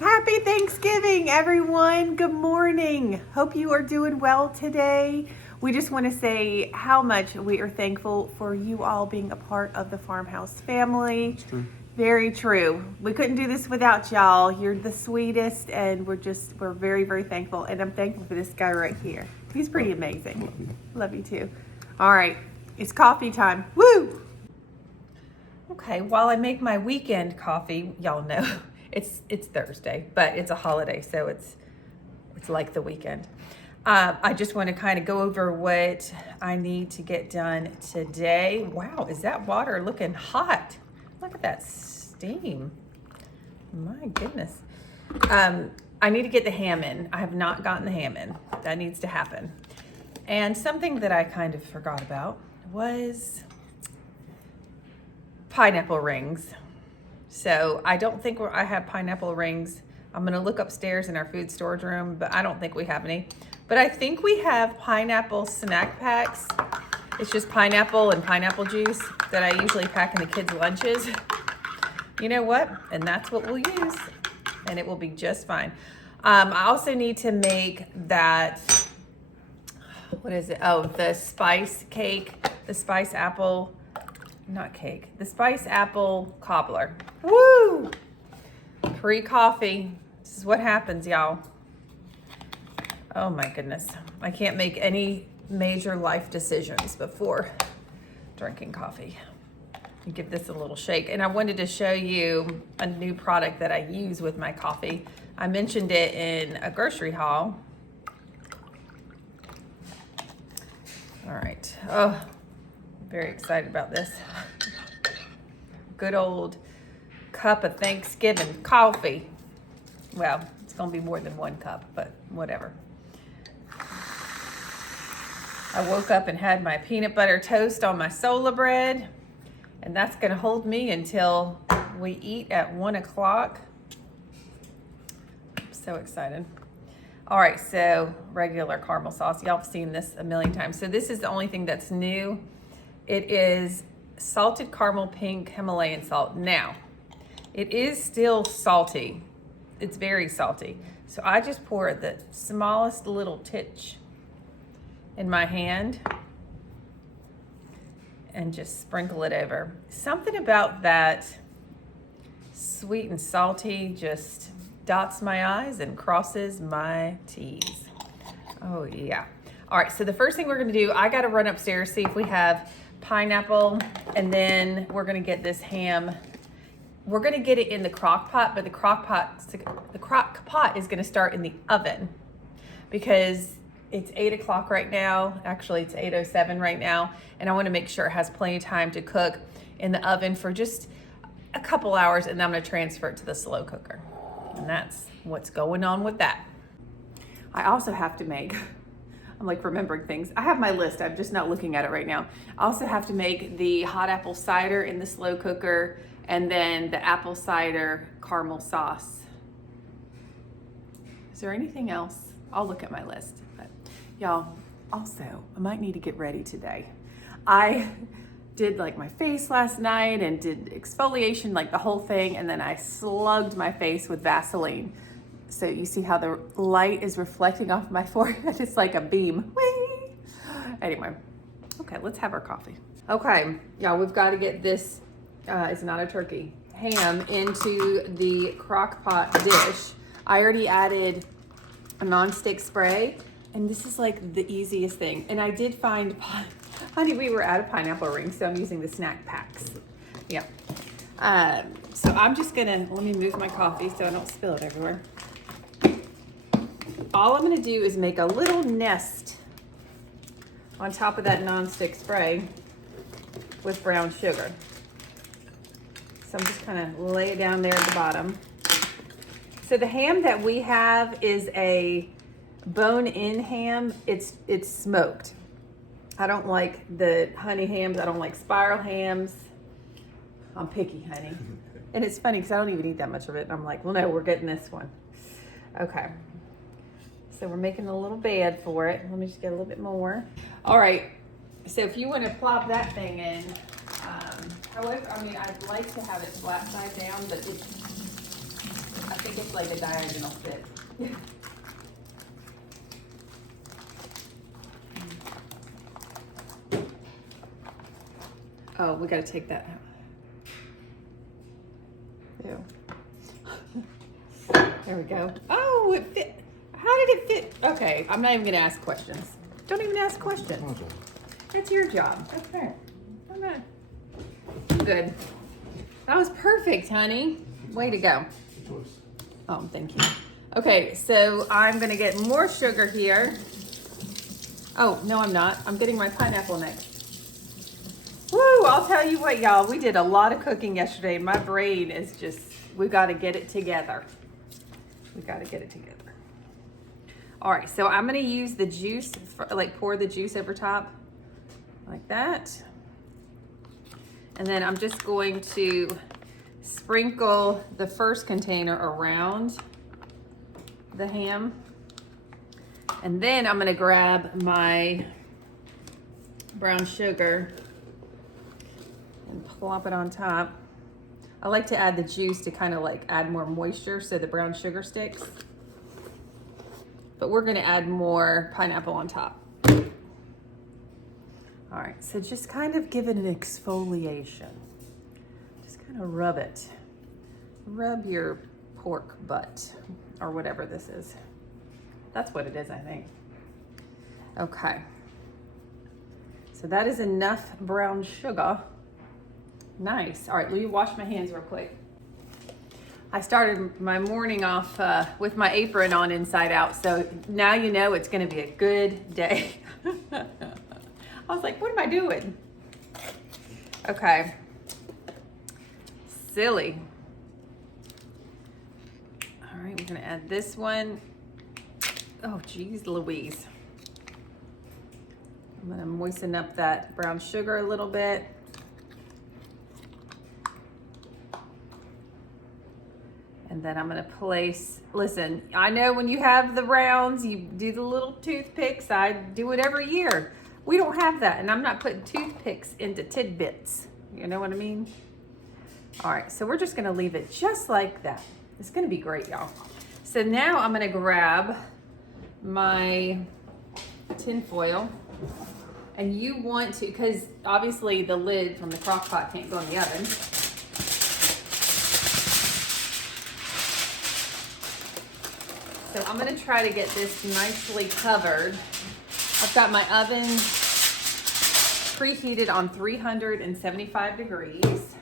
Happy Thanksgiving, everyone. Good morning. Hope you are doing well today. We just want to say how much we are thankful for you all being a part of the Farmhouse family. That's true. Very true. We couldn't do this without y'all. You're the sweetest, and we're very, very thankful. And I'm thankful for this guy right here. He's pretty amazing. Love you too. All right, it's coffee time. Woo! Okay, while I make my weekend coffee, y'all know it's Thursday, but it's a holiday, so it's like the weekend. I just want to kind of go over what I need to get done today. Wow, is that water looking hot? Look at that steam. My goodness. I need to get the ham in. I have not gotten the ham in. That needs to happen. And something that I kind of forgot about was pineapple rings. So I don't think I have pineapple rings. I'm gonna look upstairs in our food storage room, but I don't think we have any. But I think we have pineapple snack packs. It's just pineapple and pineapple juice that I usually pack in the kids' lunches. You know what? And that's what we'll use. And it will be just fine. I also need to make that, what is it? Oh, the spice cake, the spice apple, not cake, the spice apple cobbler. Woo! Pre-coffee. This is what happens, y'all. Oh my goodness. I can't make any major life decisions before drinking coffee. You give this a little shake. And I wanted to show you a new product that I use with my coffee. I mentioned it in a grocery haul. All right. Oh, very excited about this. Good old cup of Thanksgiving coffee. Well, it's gonna be more than one cup, but whatever. I woke up and had my peanut butter toast on my sola bread, And that's gonna hold me until we eat at 1 o'clock. I'm so excited. All right, so regular caramel sauce. Y'all have seen this a million times. So this is the only thing that's new. It is salted caramel pink Himalayan salt. Now, it is still salty. It's very salty. So I just pour the smallest little titch in my hand and just sprinkle it over. Something about that sweet and salty just dots my I's and crosses my T's. Oh yeah. All right, so the first thing we're gonna do, I gotta run upstairs, see if we have pineapple, and then we're gonna get this ham. We're gonna get it in the crock pot, but the crock pot is gonna start in the oven because it's 8 o'clock right now. Actually, it's 8:07 right now, and I wanna make sure it has plenty of time to cook in the oven for just a couple hours, and then I'm gonna transfer it to the slow cooker. And that's what's going on with that. I also have to make, I'm like remembering things. I have my list, I'm just not looking at it right now. I also have to make the hot apple cider in the slow cooker, and then the apple cider caramel sauce. Is there anything else? I'll look at my list. But y'all, also, I might need to get ready today. I did like my face last night and did exfoliation, like the whole thing, and then I slugged my face with Vaseline. So you see how the light is reflecting off my forehead? It's like a beam. Whee! Anyway, okay, let's have our coffee. Okay, y'all, we've got to get this, it's not a turkey, ham into the crock pot dish. I already added a nonstick spray, and this is like the easiest thing. And I did find, honey, we were out of pineapple rings, so I'm using the snack packs. Yeah. So I'm just gonna, let me move my coffee so I don't spill it everywhere. All I'm gonna do is make a little nest on top of that nonstick spray with brown sugar. So I'm just gonna lay it down there at the bottom. So the ham that we have is a bone-in ham. It's smoked. I don't like the honey hams. I don't like spiral hams. I'm picky, honey. And it's funny because I don't even eat that much of it. And I'm like, well, no, we're getting this one. Okay. So we're making a little bed for it. Let me just get a little bit more. All right. So if you want to plop that thing in, however, I mean, I'd like to have it flat side down, but I think it's like a diagonal fit. Oh, we got to take that out. Ew. There we go. Oh, it fit. How did it fit? Okay, I'm not even going to ask questions. Don't even ask questions. That's your job. Okay. I'm not. Good. That was perfect, honey. Way to go. Oh, thank you. Okay, so I'm going to get more sugar here. Oh, no, I'm not. I'm getting my pineapple next. Woo, I'll tell you what, y'all, we did a lot of cooking yesterday. My brain is just, we got to get it together. We got to get it together. All right, so I'm going to use the juice, like pour the juice over top like that. And then I'm just going to sprinkle the first container around the ham. And then I'm going to grab my brown sugar and plop it on top. I like to add the juice to kind of like add more moisture so the brown sugar sticks. But we're gonna add more pineapple on top. All right, so just kind of give it an exfoliation. Just kind of rub it. Rub your pork butt or whatever this is. That's what it is, I think. Okay. So that is enough brown sugar. Nice. All right, will you wash my hands real quick? I started my morning off with my apron on inside out, so now you know it's gonna be a good day. I was like, what am I doing? Okay. Silly. All right, we're gonna add this one. Oh, geez Louise. I'm gonna moisten up that brown sugar a little bit. And then I'm gonna place, listen, I know when you have the rounds, you do the little toothpicks. I do it every year. We don't have that, and I'm not putting toothpicks into tidbits. You know what I mean? All right, so we're just gonna leave it just like that. It's gonna be great, y'all. So now I'm gonna grab my tin foil, and you want to, because obviously the lid from the crock pot can't go in the oven. So I'm gonna try to get this nicely covered. I've got my oven preheated on 375 degrees.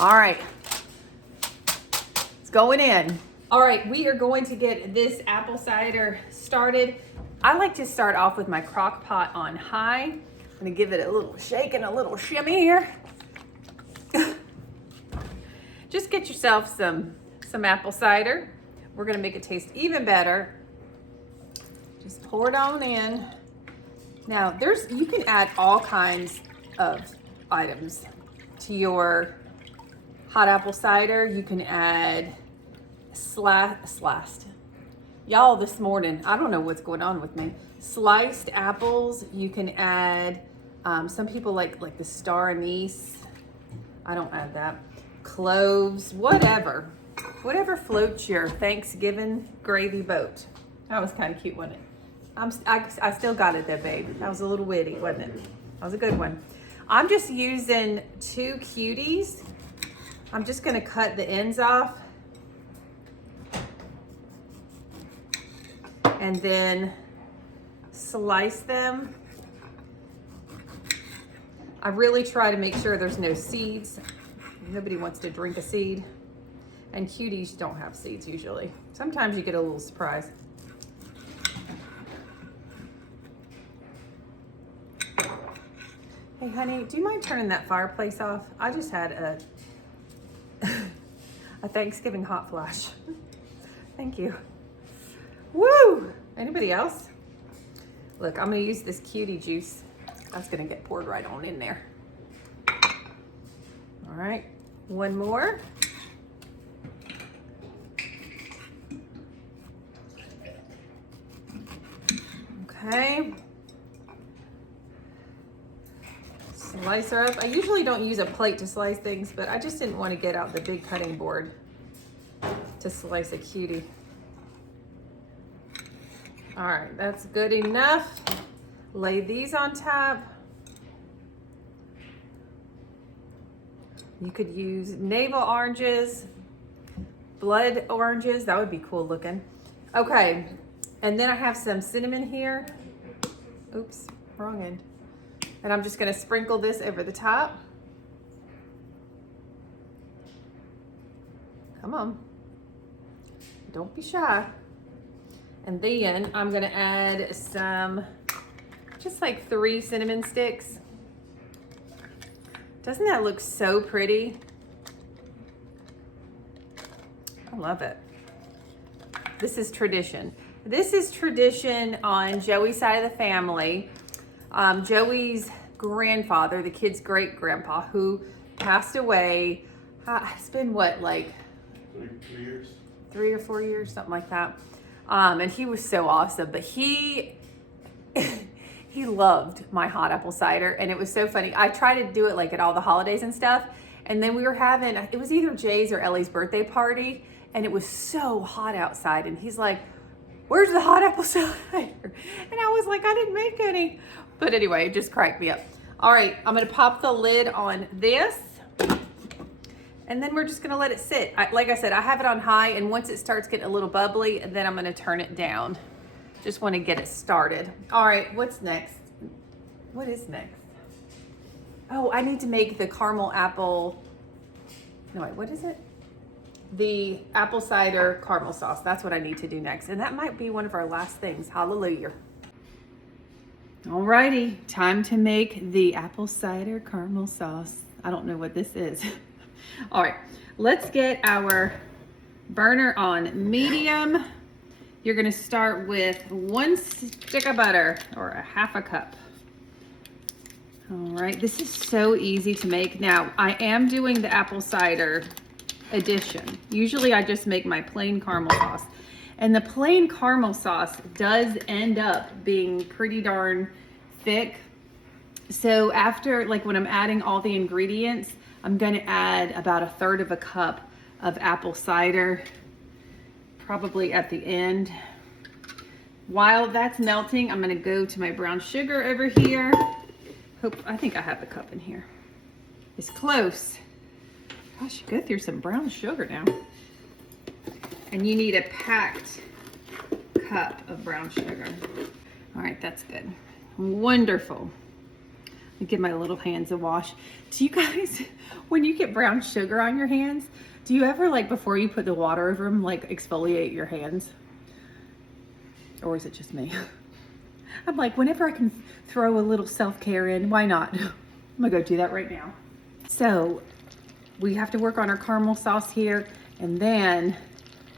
All right, it's going in. All right, we are going to get this apple cider started. I like to start off with my crock pot on high. I'm gonna give it a little shake and a little shimmy here. Just get yourself some apple cider. We're gonna make it taste even better. Just pour it on in. Now, you can add all kinds of items to your hot apple cider. You can add sliced. Y'all, this morning, I don't know what's going on with me. Sliced apples. You can add, some people like the star anise. I don't add that. Cloves, whatever floats your Thanksgiving gravy boat. That was kind of cute, wasn't it? I still got it though, babe. That was a little witty, wasn't it? That was a good one. I'm just using 2 cuties. I'm just gonna cut the ends off. And then slice them. I really try to make sure there's no seeds. Nobody wants to drink a seed. And cuties don't have seeds usually. Sometimes you get a little surprise. Hey honey, do you mind turning that fireplace off? I just had a Thanksgiving hot flash. Thank you. Woo! Anybody else? Look, I'm gonna use this cutie juice. That's gonna get poured right on in there. All right, one more. Okay. Slice her up. I usually don't use a plate to slice things, but I just didn't want to get out the big cutting board to slice a cutie. All right, that's good enough. Lay these on top. You could use navel oranges, blood oranges. That would be cool looking. Okay, and then I have some cinnamon here. Oops, wrong end. And I'm just gonna sprinkle this over the top. Come on, don't be shy. And then I'm gonna add some, just like 3 cinnamon sticks. Doesn't that look so pretty? I love it. This is tradition. This is tradition on Joey's side of the family. Joey's grandfather, the kid's great grandpa, who passed away. It's been what, like 3 years? 3 or 4 years, something like that. And he was so awesome, but he loved my hot apple cider, and it was so funny. I tried to do it like at all the holidays and stuff, and then we were having, it was either Jay's or Ellie's birthday party, and it was so hot outside, and he's like, "Where's the hot apple cider?" And I was like, "I didn't make any." But anyway, it just cracked me up. All right, I'm gonna pop the lid on this, and then we're just gonna let it sit. Like I said, I have it on high, and once it starts getting a little bubbly, then I'm gonna turn it down. Just wanna get it started. All right, what's next? What is next? Oh, I need to make the caramel apple, no wait, what is it? The apple cider caramel sauce. That's what I need to do next. And that might be one of our last things. Hallelujah. Alrighty, time to make the apple cider caramel sauce. I don't know what this is. All right, let's get our burner on medium. You're gonna start with 1 stick of butter, or a 1/2 cup. All right, this is so easy to make. Now, I am doing the apple cider addition. Usually I just make my plain caramel sauce. And the plain caramel sauce does end up being pretty darn thick. So after, like when I'm adding all the ingredients, I'm gonna add about 1/3 of a cup of apple cider, probably at the end. While that's melting, I'm gonna go to my brown sugar over here. I think I have the cup in here. It's close. Gosh, you go through some brown sugar now. And you need a packed cup of brown sugar. All right, that's good. Wonderful. Let me give my little hands a wash. Do you guys, when you get brown sugar on your hands, do you ever, like before you put the water over them, like exfoliate your hands? Or is it just me? I'm like, whenever I can throw a little self-care in, why not? I'm gonna go do that right now. So we have to work on our caramel sauce here, and then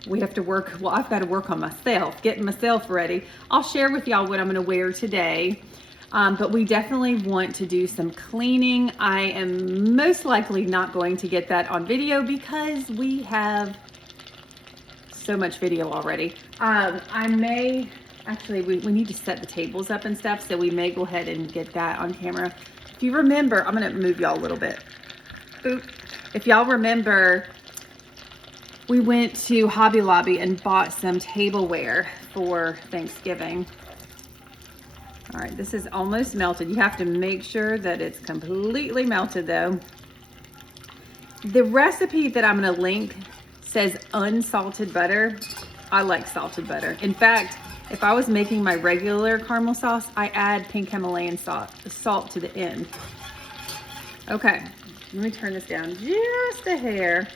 we have to work, well, I've got to work on myself, getting myself ready. I'll share with y'all what I'm gonna wear today, but we definitely want to do some cleaning. I am most likely not going to get that on video because we have so much video already. I may, actually, we need to set the tables up and stuff, so we may go ahead and get that on camera. If you remember, I'm gonna move y'all a little bit. Boop. If y'all remember, we went to Hobby Lobby and bought some tableware for Thanksgiving. All right, this is almost melted. You have to make sure that it's completely melted though. The recipe that I'm gonna link says unsalted butter. I like salted butter. In fact, if I was making my regular caramel sauce, I add pink Himalayan salt to the end. Okay, let me turn this down just a hair.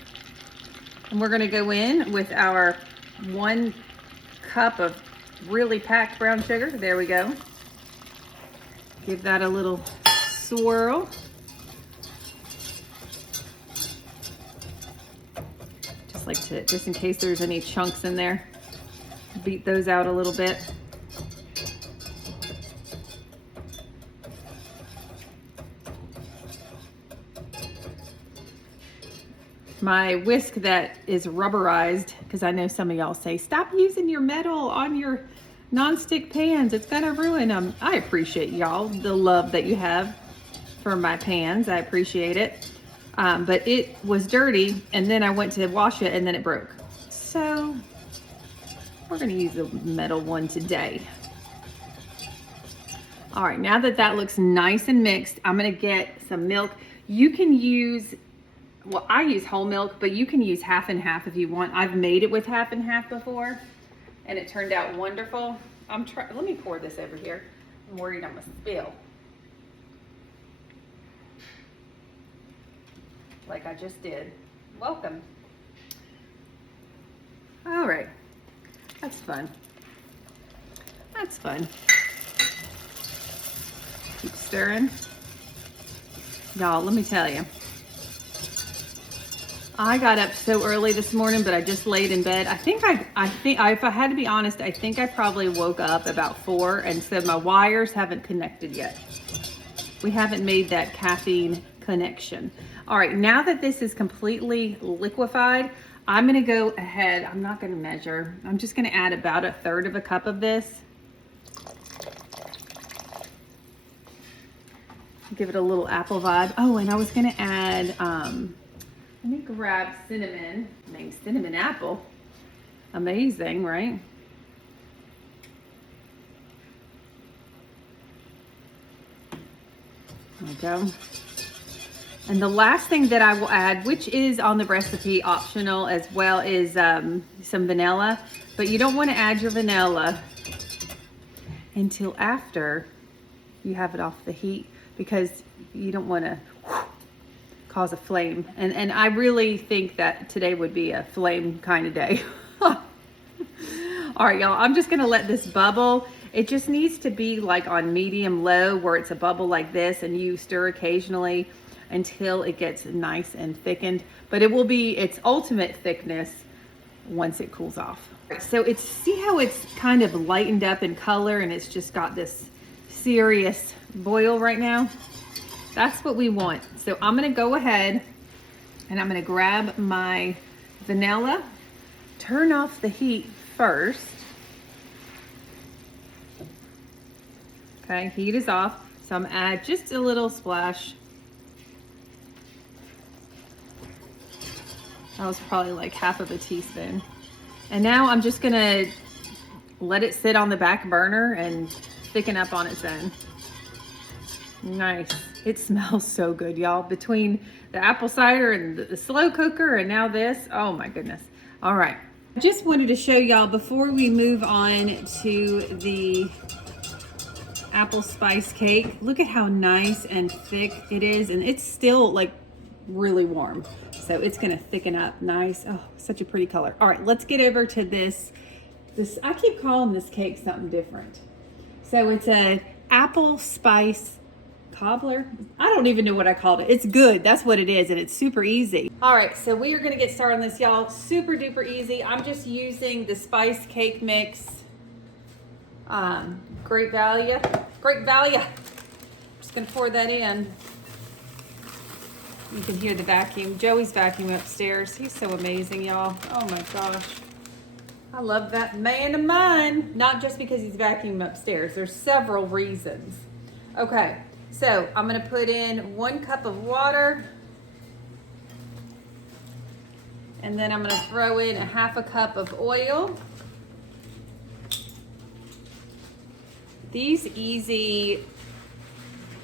And we're gonna go in with our 1 cup of really packed brown sugar. There we go. Give that a little swirl. Just like to, just in case there's any chunks in there, beat those out a little bit. My whisk that is rubberized, because I know some of y'all say, stop using your metal on your nonstick pans, it's gonna ruin them. I appreciate y'all, the love that you have for my pans. I appreciate it. But it was dirty, and then I went to wash it, and then it broke. So we're gonna use a metal one today. All right, now that that looks nice and mixed, I'm gonna get some milk. You can use, well, I use whole milk, but you can use half and half if you want. I've made it with half and half before, and it turned out wonderful. Let me pour this over here. I'm worried I'm gonna spill. Like I just did. Welcome. All right, that's fun. That's fun. Keep stirring. Y'all, let me tell you. I got up so early this morning, but I just laid in bed. I think if I had to be honest, I think I probably woke up about 4, and so my wires haven't connected yet. We haven't made that caffeine connection. All right, now that this is completely liquefied, I'm gonna go ahead, I'm not gonna measure, I'm just gonna add about 1/3 of a cup of this. Give it a little apple vibe. Oh, and I was gonna add, let me grab cinnamon, named cinnamon apple. Amazing, right? There we go. And the last thing that I will add, which is on the recipe optional as well, is some vanilla. But you don't want to add your vanilla until after you have it off the heat, because you don't want to cause a flame. And I really think that today would be a flame kind of day. All right, y'all, I'm just gonna let this bubble. It just needs to be like on medium low, where it's a bubble like this, and you stir occasionally until it gets nice and thickened. But it will be its ultimate thickness once it cools off. So it's, see how it's kind of lightened up in color, and it's just got this serious boil right now? That's what we want. So I'm gonna go ahead and I'm gonna grab my vanilla. Turn off the heat first. Okay, heat is off. So I'm gonna add just a little splash. That was probably like half of a teaspoon. And now I'm just gonna let it sit on the back burner and thicken up on its own. Nice. It smells so good, y'all. Between the apple cider and the slow cooker and now this, oh my goodness. All right. I just wanted to show y'all before we move on to the apple spice cake. Look at how nice and thick it is. And it's still like really warm. So it's gonna thicken up nice. Oh, such a pretty color. All right, let's get over to this. I keep calling this cake something different. So it's a apple spice cobbler. I don't even know what I called it. It's good. That's what it is. And it's super easy. All right. So we are going to get started on this, y'all. Super duper easy. I'm just using the spice cake mix. Great value. Just going to pour that in. You can hear the vacuum. Joey's vacuum upstairs. He's so amazing, y'all. Oh my gosh. I love that man of mine. Not just because he's vacuuming upstairs. There's several reasons. Okay. So I'm going to put in 1 cup of water, and then I'm going to throw in a half a cup of oil. These easy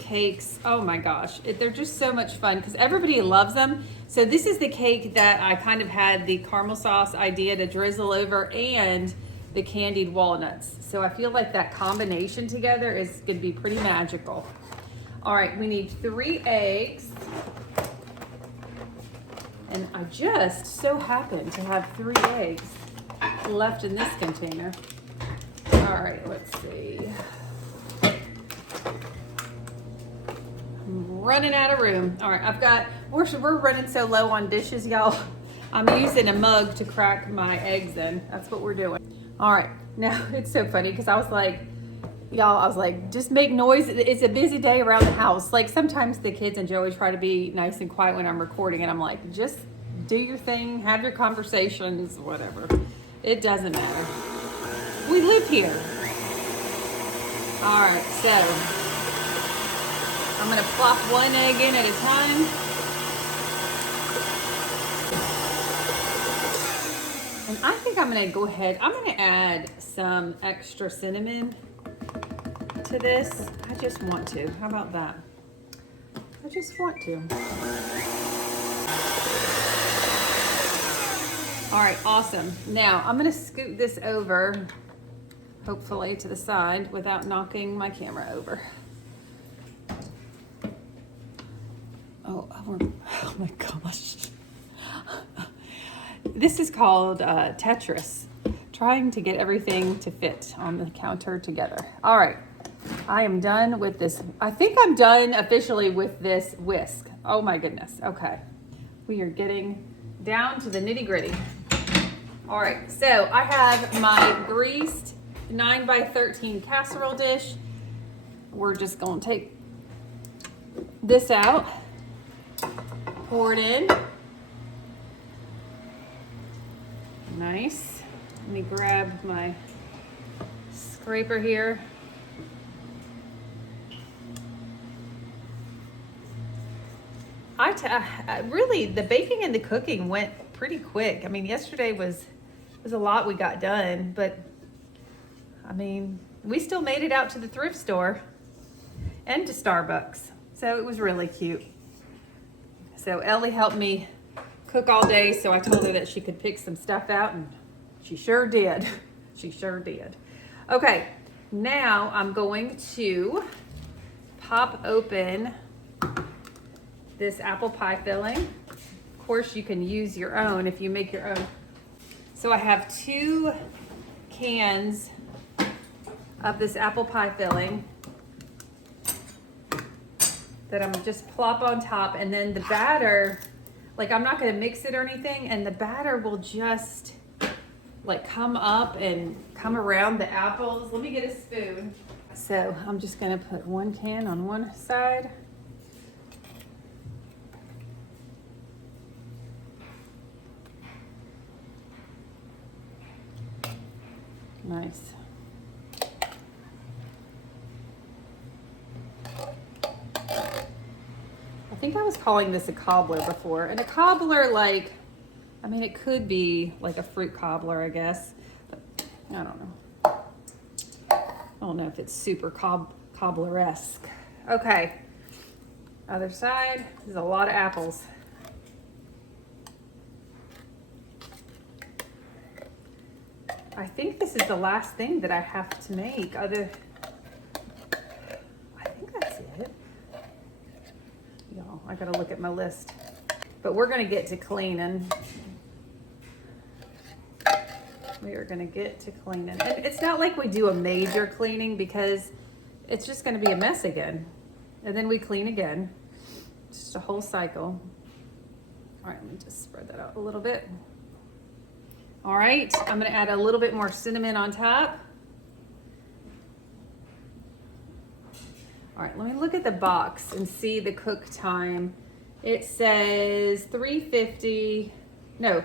cakes, oh my gosh, they're just so much fun because everybody loves them. So this is the cake that I kind of had the caramel sauce idea to drizzle over and the candied walnuts. So I feel like that combination together is going to be pretty magical. All right, we need 3 eggs. And I just so happen to have 3 eggs left in this container. All right, let's see. I'm running out of room. All right, we're running so low on dishes, y'all. I'm using a mug to crack my eggs in. That's what we're doing. All right, now it's so funny because I was like, just make noise. It's a busy day around the house. Like sometimes the kids and Joey try to be nice and quiet when I'm recording, and I'm like, just do your thing, have your conversations, whatever. It doesn't matter. We live here. All right, so I'm gonna plop 1 egg in at a time. And I think I'm gonna go ahead, I'm gonna add some extra cinnamon to this. I just want to. How about that? I just want to. All right, awesome. Now I'm gonna scoot this over, hopefully to the side without knocking my camera over. Oh my gosh. This is called Tetris. Trying to get everything to fit on the counter together. All right. I am done with this. I think I'm done officially with this whisk. Oh my goodness. Okay. We are getting down to the nitty gritty. All right. So I have my greased 9x13 casserole dish. We're just going to take this out, pour it in. Nice. Let me grab my scraper here. Really, the baking and the cooking went pretty quick. I mean, yesterday was a lot we got done, but I mean, we still made it out to the thrift store and to Starbucks. So it was really cute. So Ellie helped me cook all day, so I told her that she could pick some stuff out, and she sure did. She sure did. Okay, now I'm going to pop open this apple pie filling. Of course, you can use your own if you make your own. So I have 2 cans of this apple pie filling that I'm gonna just plop on top, and then the batter, like I'm not gonna mix it or anything, and the batter will just like come up and come around the apples. Let me get a spoon. So I'm just gonna put 1 can on one side. Nice. I think I was calling this a cobbler before. And a cobbler, like, I mean, it could be like a fruit cobbler, I guess. But I don't know. I don't know if it's super cobbler-esque. Okay. Other side. There's a lot of apples. I think this is the last thing that I have to make. I think that's it. Y'all, I gotta look at my list. But we're gonna get to cleaning. We are gonna get to cleaning. And it's not like we do a major cleaning because it's just gonna be a mess again. And then we clean again. It's just a whole cycle. All right, let me just spread that out a little bit. All right, I'm gonna add a little bit more cinnamon on top. All right, let me look at the box and see the cook time. It says 350, no,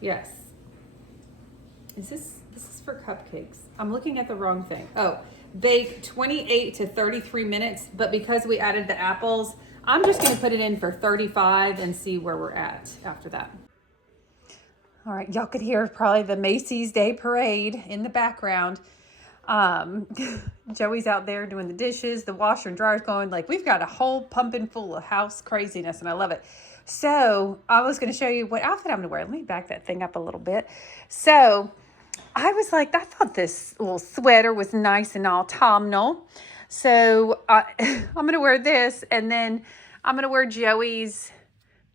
yes. This is for cupcakes. I'm looking at the wrong thing. Oh, bake 28 to 33 minutes, but because we added the apples, I'm just gonna put it in for 35 and see where we're at after that. All right, y'all could hear probably the Macy's Day Parade in the background. Joey's out there doing the dishes, the washer and dryer's going. Like, we've got a whole pumping full of house craziness, and I love it. So I was going to show you what outfit I'm going to wear. Let me back that thing up a little bit. So I was like, I thought this little sweater was nice and autumnal. So I'm going to wear this, and then I'm going to wear Joey's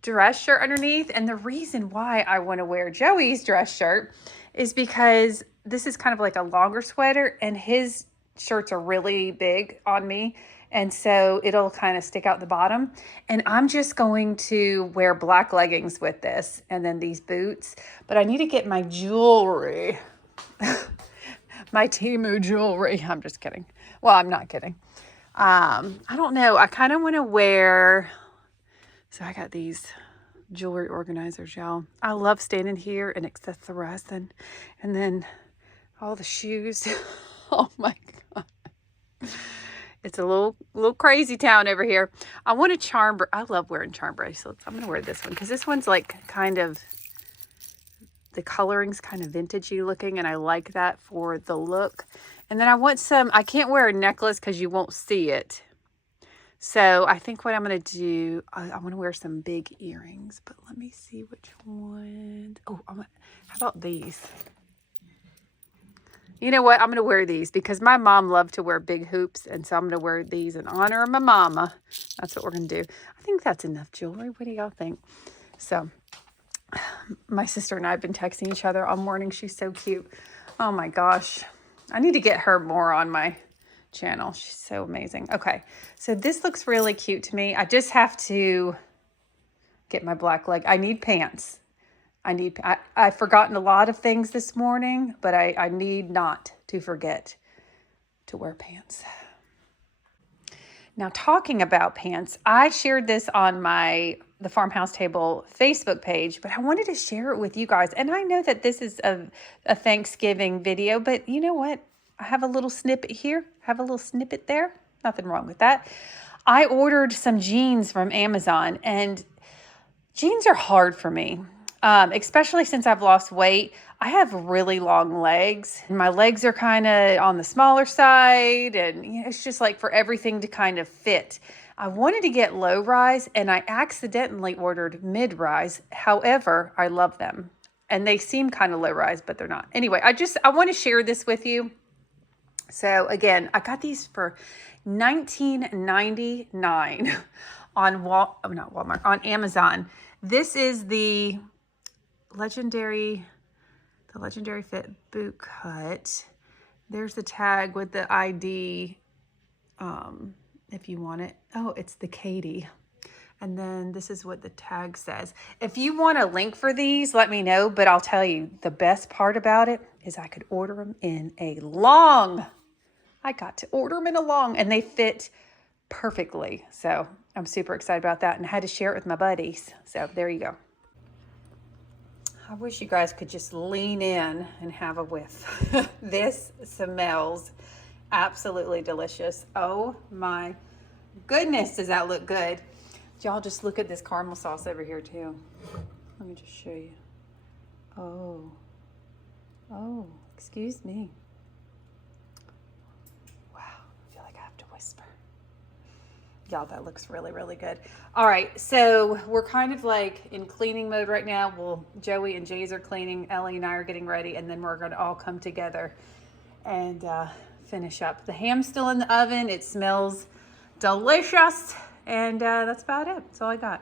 dress shirt underneath. And the reason why I want to wear Joey's dress shirt is because this is kind of like a longer sweater and his shirts are really big on me. And so it'll kind of stick out the bottom. And I'm just going to wear black leggings with this and then these boots. But I need to get my jewelry, my Temu jewelry. I'm just kidding. Well, I'm not kidding. I don't know. I kind of want to wear, so I got these jewelry organizers, y'all. I love standing here and accessorizing. And then all the shoes. Oh my God. It's a little crazy town over here. I want a charm. I love wearing charm bracelets. I'm going to wear this one because this one's like kind of, the coloring's kind of vintagey looking, and I like that for the look. And then I want some, I can't wear a necklace because you won't see it. So I think what I'm going to do, I want to wear some big earrings, but let me see which ones. Oh, how about these? You know what? I'm going to wear these because my mom loved to wear big hoops. And so I'm going to wear these in honor of my mama. That's what we're going to do. I think that's enough jewelry. What do y'all think? So my sister and I have been texting each other all morning. She's so cute. Oh my gosh. I need to get her more on my channel. She's so amazing. Okay. So this looks really cute to me. I just have to get my black leg. I need pants. I've forgotten a lot of things this morning, but I need not to forget to wear pants. Now, talking about pants, I shared this on the Farmhouse Table Facebook page, but I wanted to share it with you guys. And I know that this is a Thanksgiving video, but you know what? I have a little snippet here, have a little snippet there. Nothing wrong with that. I ordered some jeans from Amazon, and jeans are hard for me. Especially since I've lost weight. I have really long legs, and my legs are kind of on the smaller side, and it's just like for everything to kind of fit. I wanted to get low rise, and I accidentally ordered mid rise. However, I love them, and they seem kind of low rise, but they're not. Anyway, I want to share this with you. So again, I got these for $19.99 on Amazon. This is the legendary fit boot cut. There's the tag with the ID if you want it. Oh, it's the Katie. And then this is what the tag says. If you want a link for these, let me know. But I'll tell you, the best part about it is I could order them in a long. I got to order them in a long, and they fit perfectly. So I'm super excited about that, and I had to share it with my buddies. So there you go. I wish you guys could just lean in and have a whiff. This smells absolutely delicious. Oh my goodness, does that look good? Y'all just look at this caramel sauce over here too. Let me just show you. Oh, excuse me. Wow, I feel like I have to whisper. Y'all, that looks really, really good. All right, so we're kind of like in cleaning mode right now. Well, Joey and Jay's are cleaning, Ellie and I are getting ready, and then we're gonna all come together and finish up. The ham's still in the oven. It smells delicious, and that's about it. That's all I got.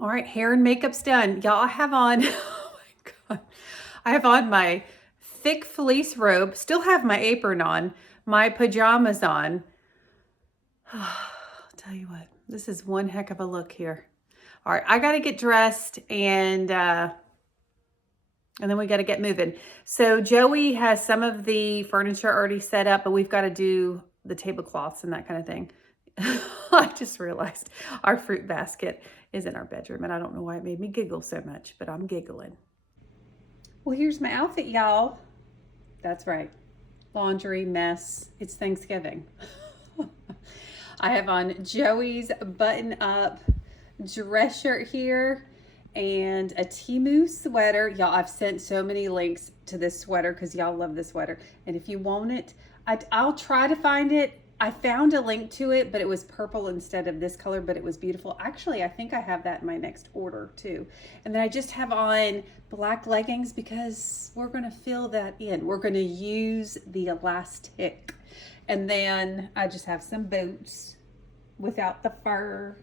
All right, hair and makeup's done. Y'all, I have on, oh my God. I have on my thick fleece robe, still have my apron on, my pajamas on. I'll tell you what, this is one heck of a look here. All right, I gotta get dressed and then we gotta get moving. So Joey has some of the furniture already set up, but we've gotta do the tablecloths and that kind of thing. I just realized our fruit basket is in our bedroom and I don't know why it made me giggle so much, but I'm giggling. Well, here's my outfit, y'all. That's right, laundry mess. It's Thanksgiving. I have on Joey's button-up dress shirt here and a Temu sweater. Y'all, I've sent so many links to this sweater because y'all love this sweater. And if you want it, I'll try to find it. I found a link to it, but it was purple instead of this color, but it was beautiful. Actually, I think I have that in my next order too. And then I just have on black leggings because we're gonna fill that in. We're gonna use the elastic. And then I just have some boots without the fur.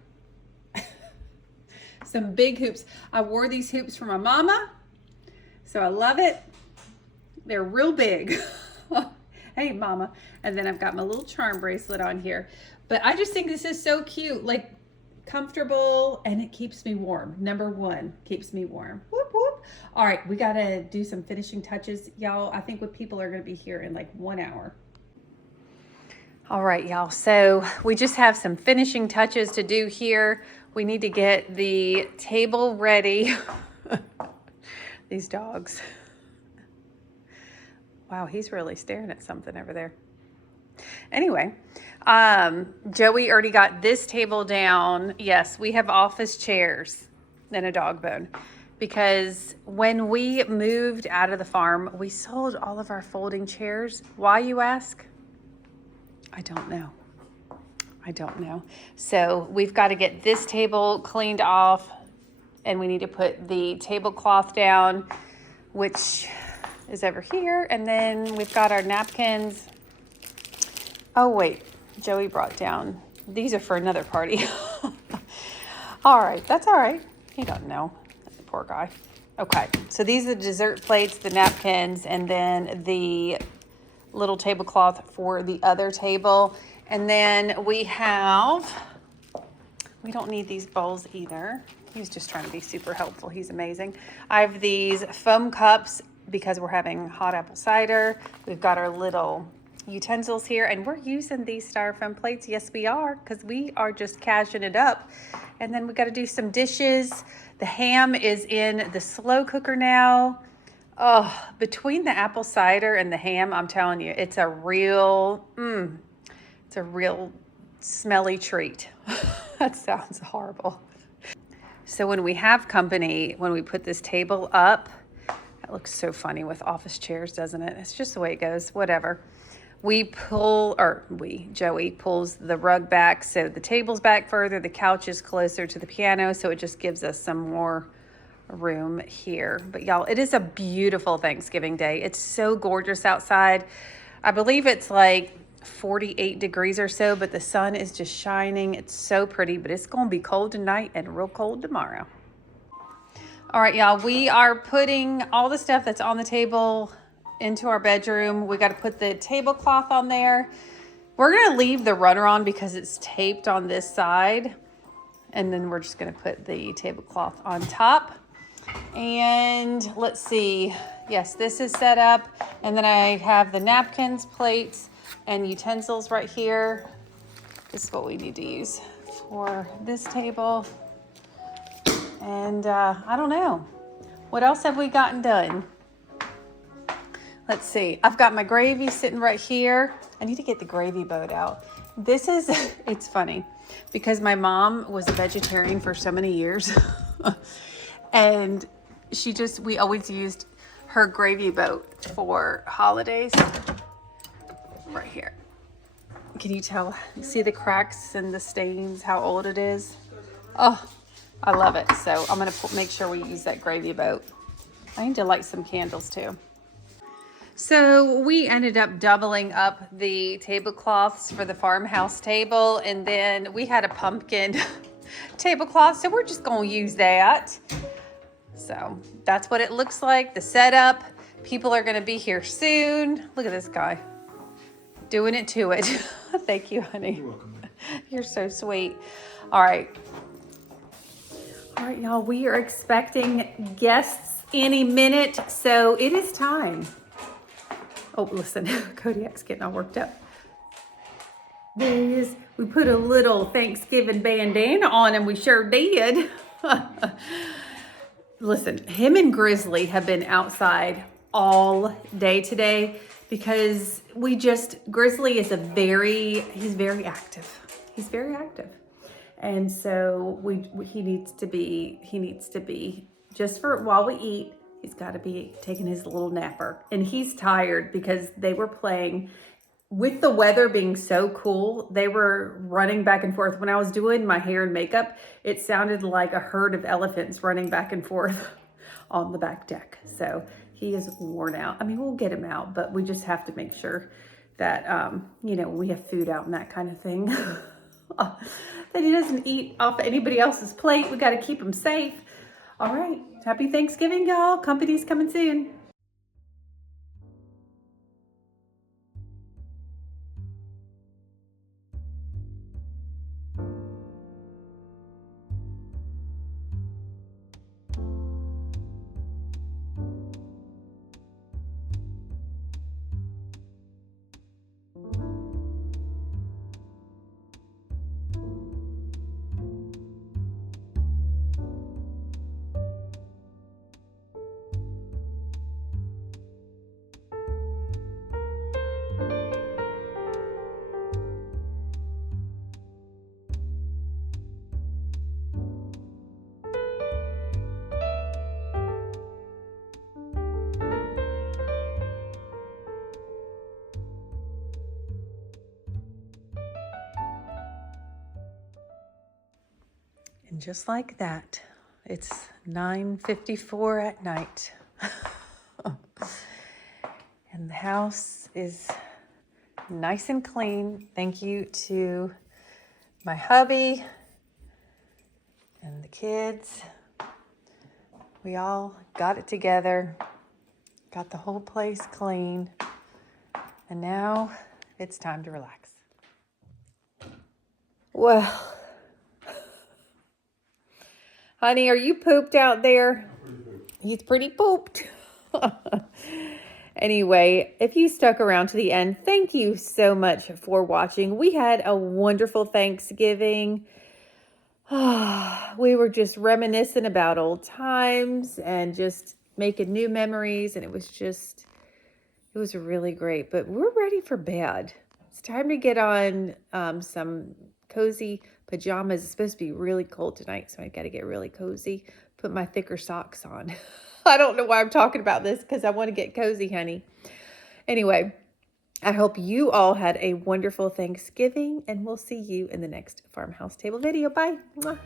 Some big hoops. I wore these hoops for my mama, so I love it. They're real big. Hey, mama. And then I've got my little charm bracelet on here. But I just think this is so cute, like comfortable, and it keeps me warm. Number one, keeps me warm. Whoop, whoop. All right, we got to do some finishing touches. Y'all, I think what people are going to be here in like 1 hour. All right, y'all. So we just have some finishing touches to do here. We need to get the table ready. These dogs. Wow, he's really staring at something over there. Anyway, Joey already got this table down. Yes, we have office chairs and a dog bone. Because when we moved out of the farm, we sold all of our folding chairs. Why, you ask? I don't know. I don't know. So we've got to get this table cleaned off and we need to put the tablecloth down, which is over here. And then we've got our napkins. Oh wait, Joey brought down, these are for another party. All right, that's all right. He don't know, poor guy. Okay, so these are the dessert plates, the napkins, and then the little tablecloth for the other table. And then we don't need these bowls either. He's just trying to be super helpful. He's amazing. I have these foam cups because we're having hot apple cider. We've got our little utensils here and we're using these styrofoam plates. Yes, we are, because we are just cashing it up. And then we got to do some dishes. The ham is in the slow cooker now. Oh, between the apple cider and the ham, I'm telling you, it's a real smelly treat. That sounds horrible. So when we have company, when we put this table up, that looks so funny with office chairs, doesn't it? It's just the way it goes, whatever. Joey pulls the rug back so the table's back further, the couch is closer to the piano, so it just gives us some more room here. But y'all, it is a beautiful Thanksgiving day. It's so gorgeous outside. I believe it's like 48 degrees or so, but the sun is just shining. It's so pretty, but it's going to be cold tonight and real cold tomorrow. All right, y'all, we are putting all the stuff that's on the table into our bedroom. We got to put the tablecloth on there. We're going to leave the runner on because it's taped on this side. And then we're just going to put the tablecloth on top. And let's see. Yes, this is set up. And then I have the napkins, plates, and utensils right here. This is what we need to use for this table. And I don't know. What else have we gotten done? Let's see. I've got my gravy sitting right here. I need to get the gravy boat out. This is, it's funny because my mom was a vegetarian for so many years. And we always used her gravy boat for holidays. Right here. Can you tell? You see the cracks and the stains, how old it is? Oh, I love it. So I'm going to make sure we use that gravy boat. I need to light some candles too. So we ended up doubling up the tablecloths for the farmhouse table, and then we had a pumpkin tablecloth, so we're just going to use that. So that's what it looks like, the setup. People are going to be here soon. Look at this guy doing it to it. Thank you, honey. You're welcome. You're so sweet. All right, y'all, we are expecting guests any minute, so it is time. Oh, listen, Kodiak's getting all worked up. There he is. We put a little Thanksgiving bandana on him. We sure did. Listen, him and Grizzly have been outside all day today because Grizzly is he's very active. He's very active. And so he needs to be just for while we eat. He's got to be taking his little napper, and he's tired because they were playing with the weather being so cool. They were running back and forth. When I was doing my hair and makeup, it sounded like a herd of elephants running back and forth on the back deck. So he is worn out. I mean, we'll get him out, but we just have to make sure that, we have food out and that kind of thing, that he doesn't eat off anybody else's plate. We got to keep him safe. All right. Happy Thanksgiving, y'all. Company's coming soon. And just like that, it's 9:54 at night. And the house is nice and clean. Thank you to my hubby and the kids. We all got it together, got the whole place clean, and now it's time to relax. Well, honey, are you pooped out there? He's pretty pooped. Anyway, if you stuck around to the end, thank you so much for watching. We had a wonderful Thanksgiving. We were just reminiscing about old times and just making new memories. And it was really great. But we're ready for bed. It's time to get on some cozy pajamas. It's supposed to be really cold tonight, so I got to get really cozy. Put my thicker socks on. I don't know why I'm talking about this because I want to get cozy, honey. Anyway, I hope you all had a wonderful Thanksgiving, and we'll see you in the next Farmhouse Table video. Bye. Mwah.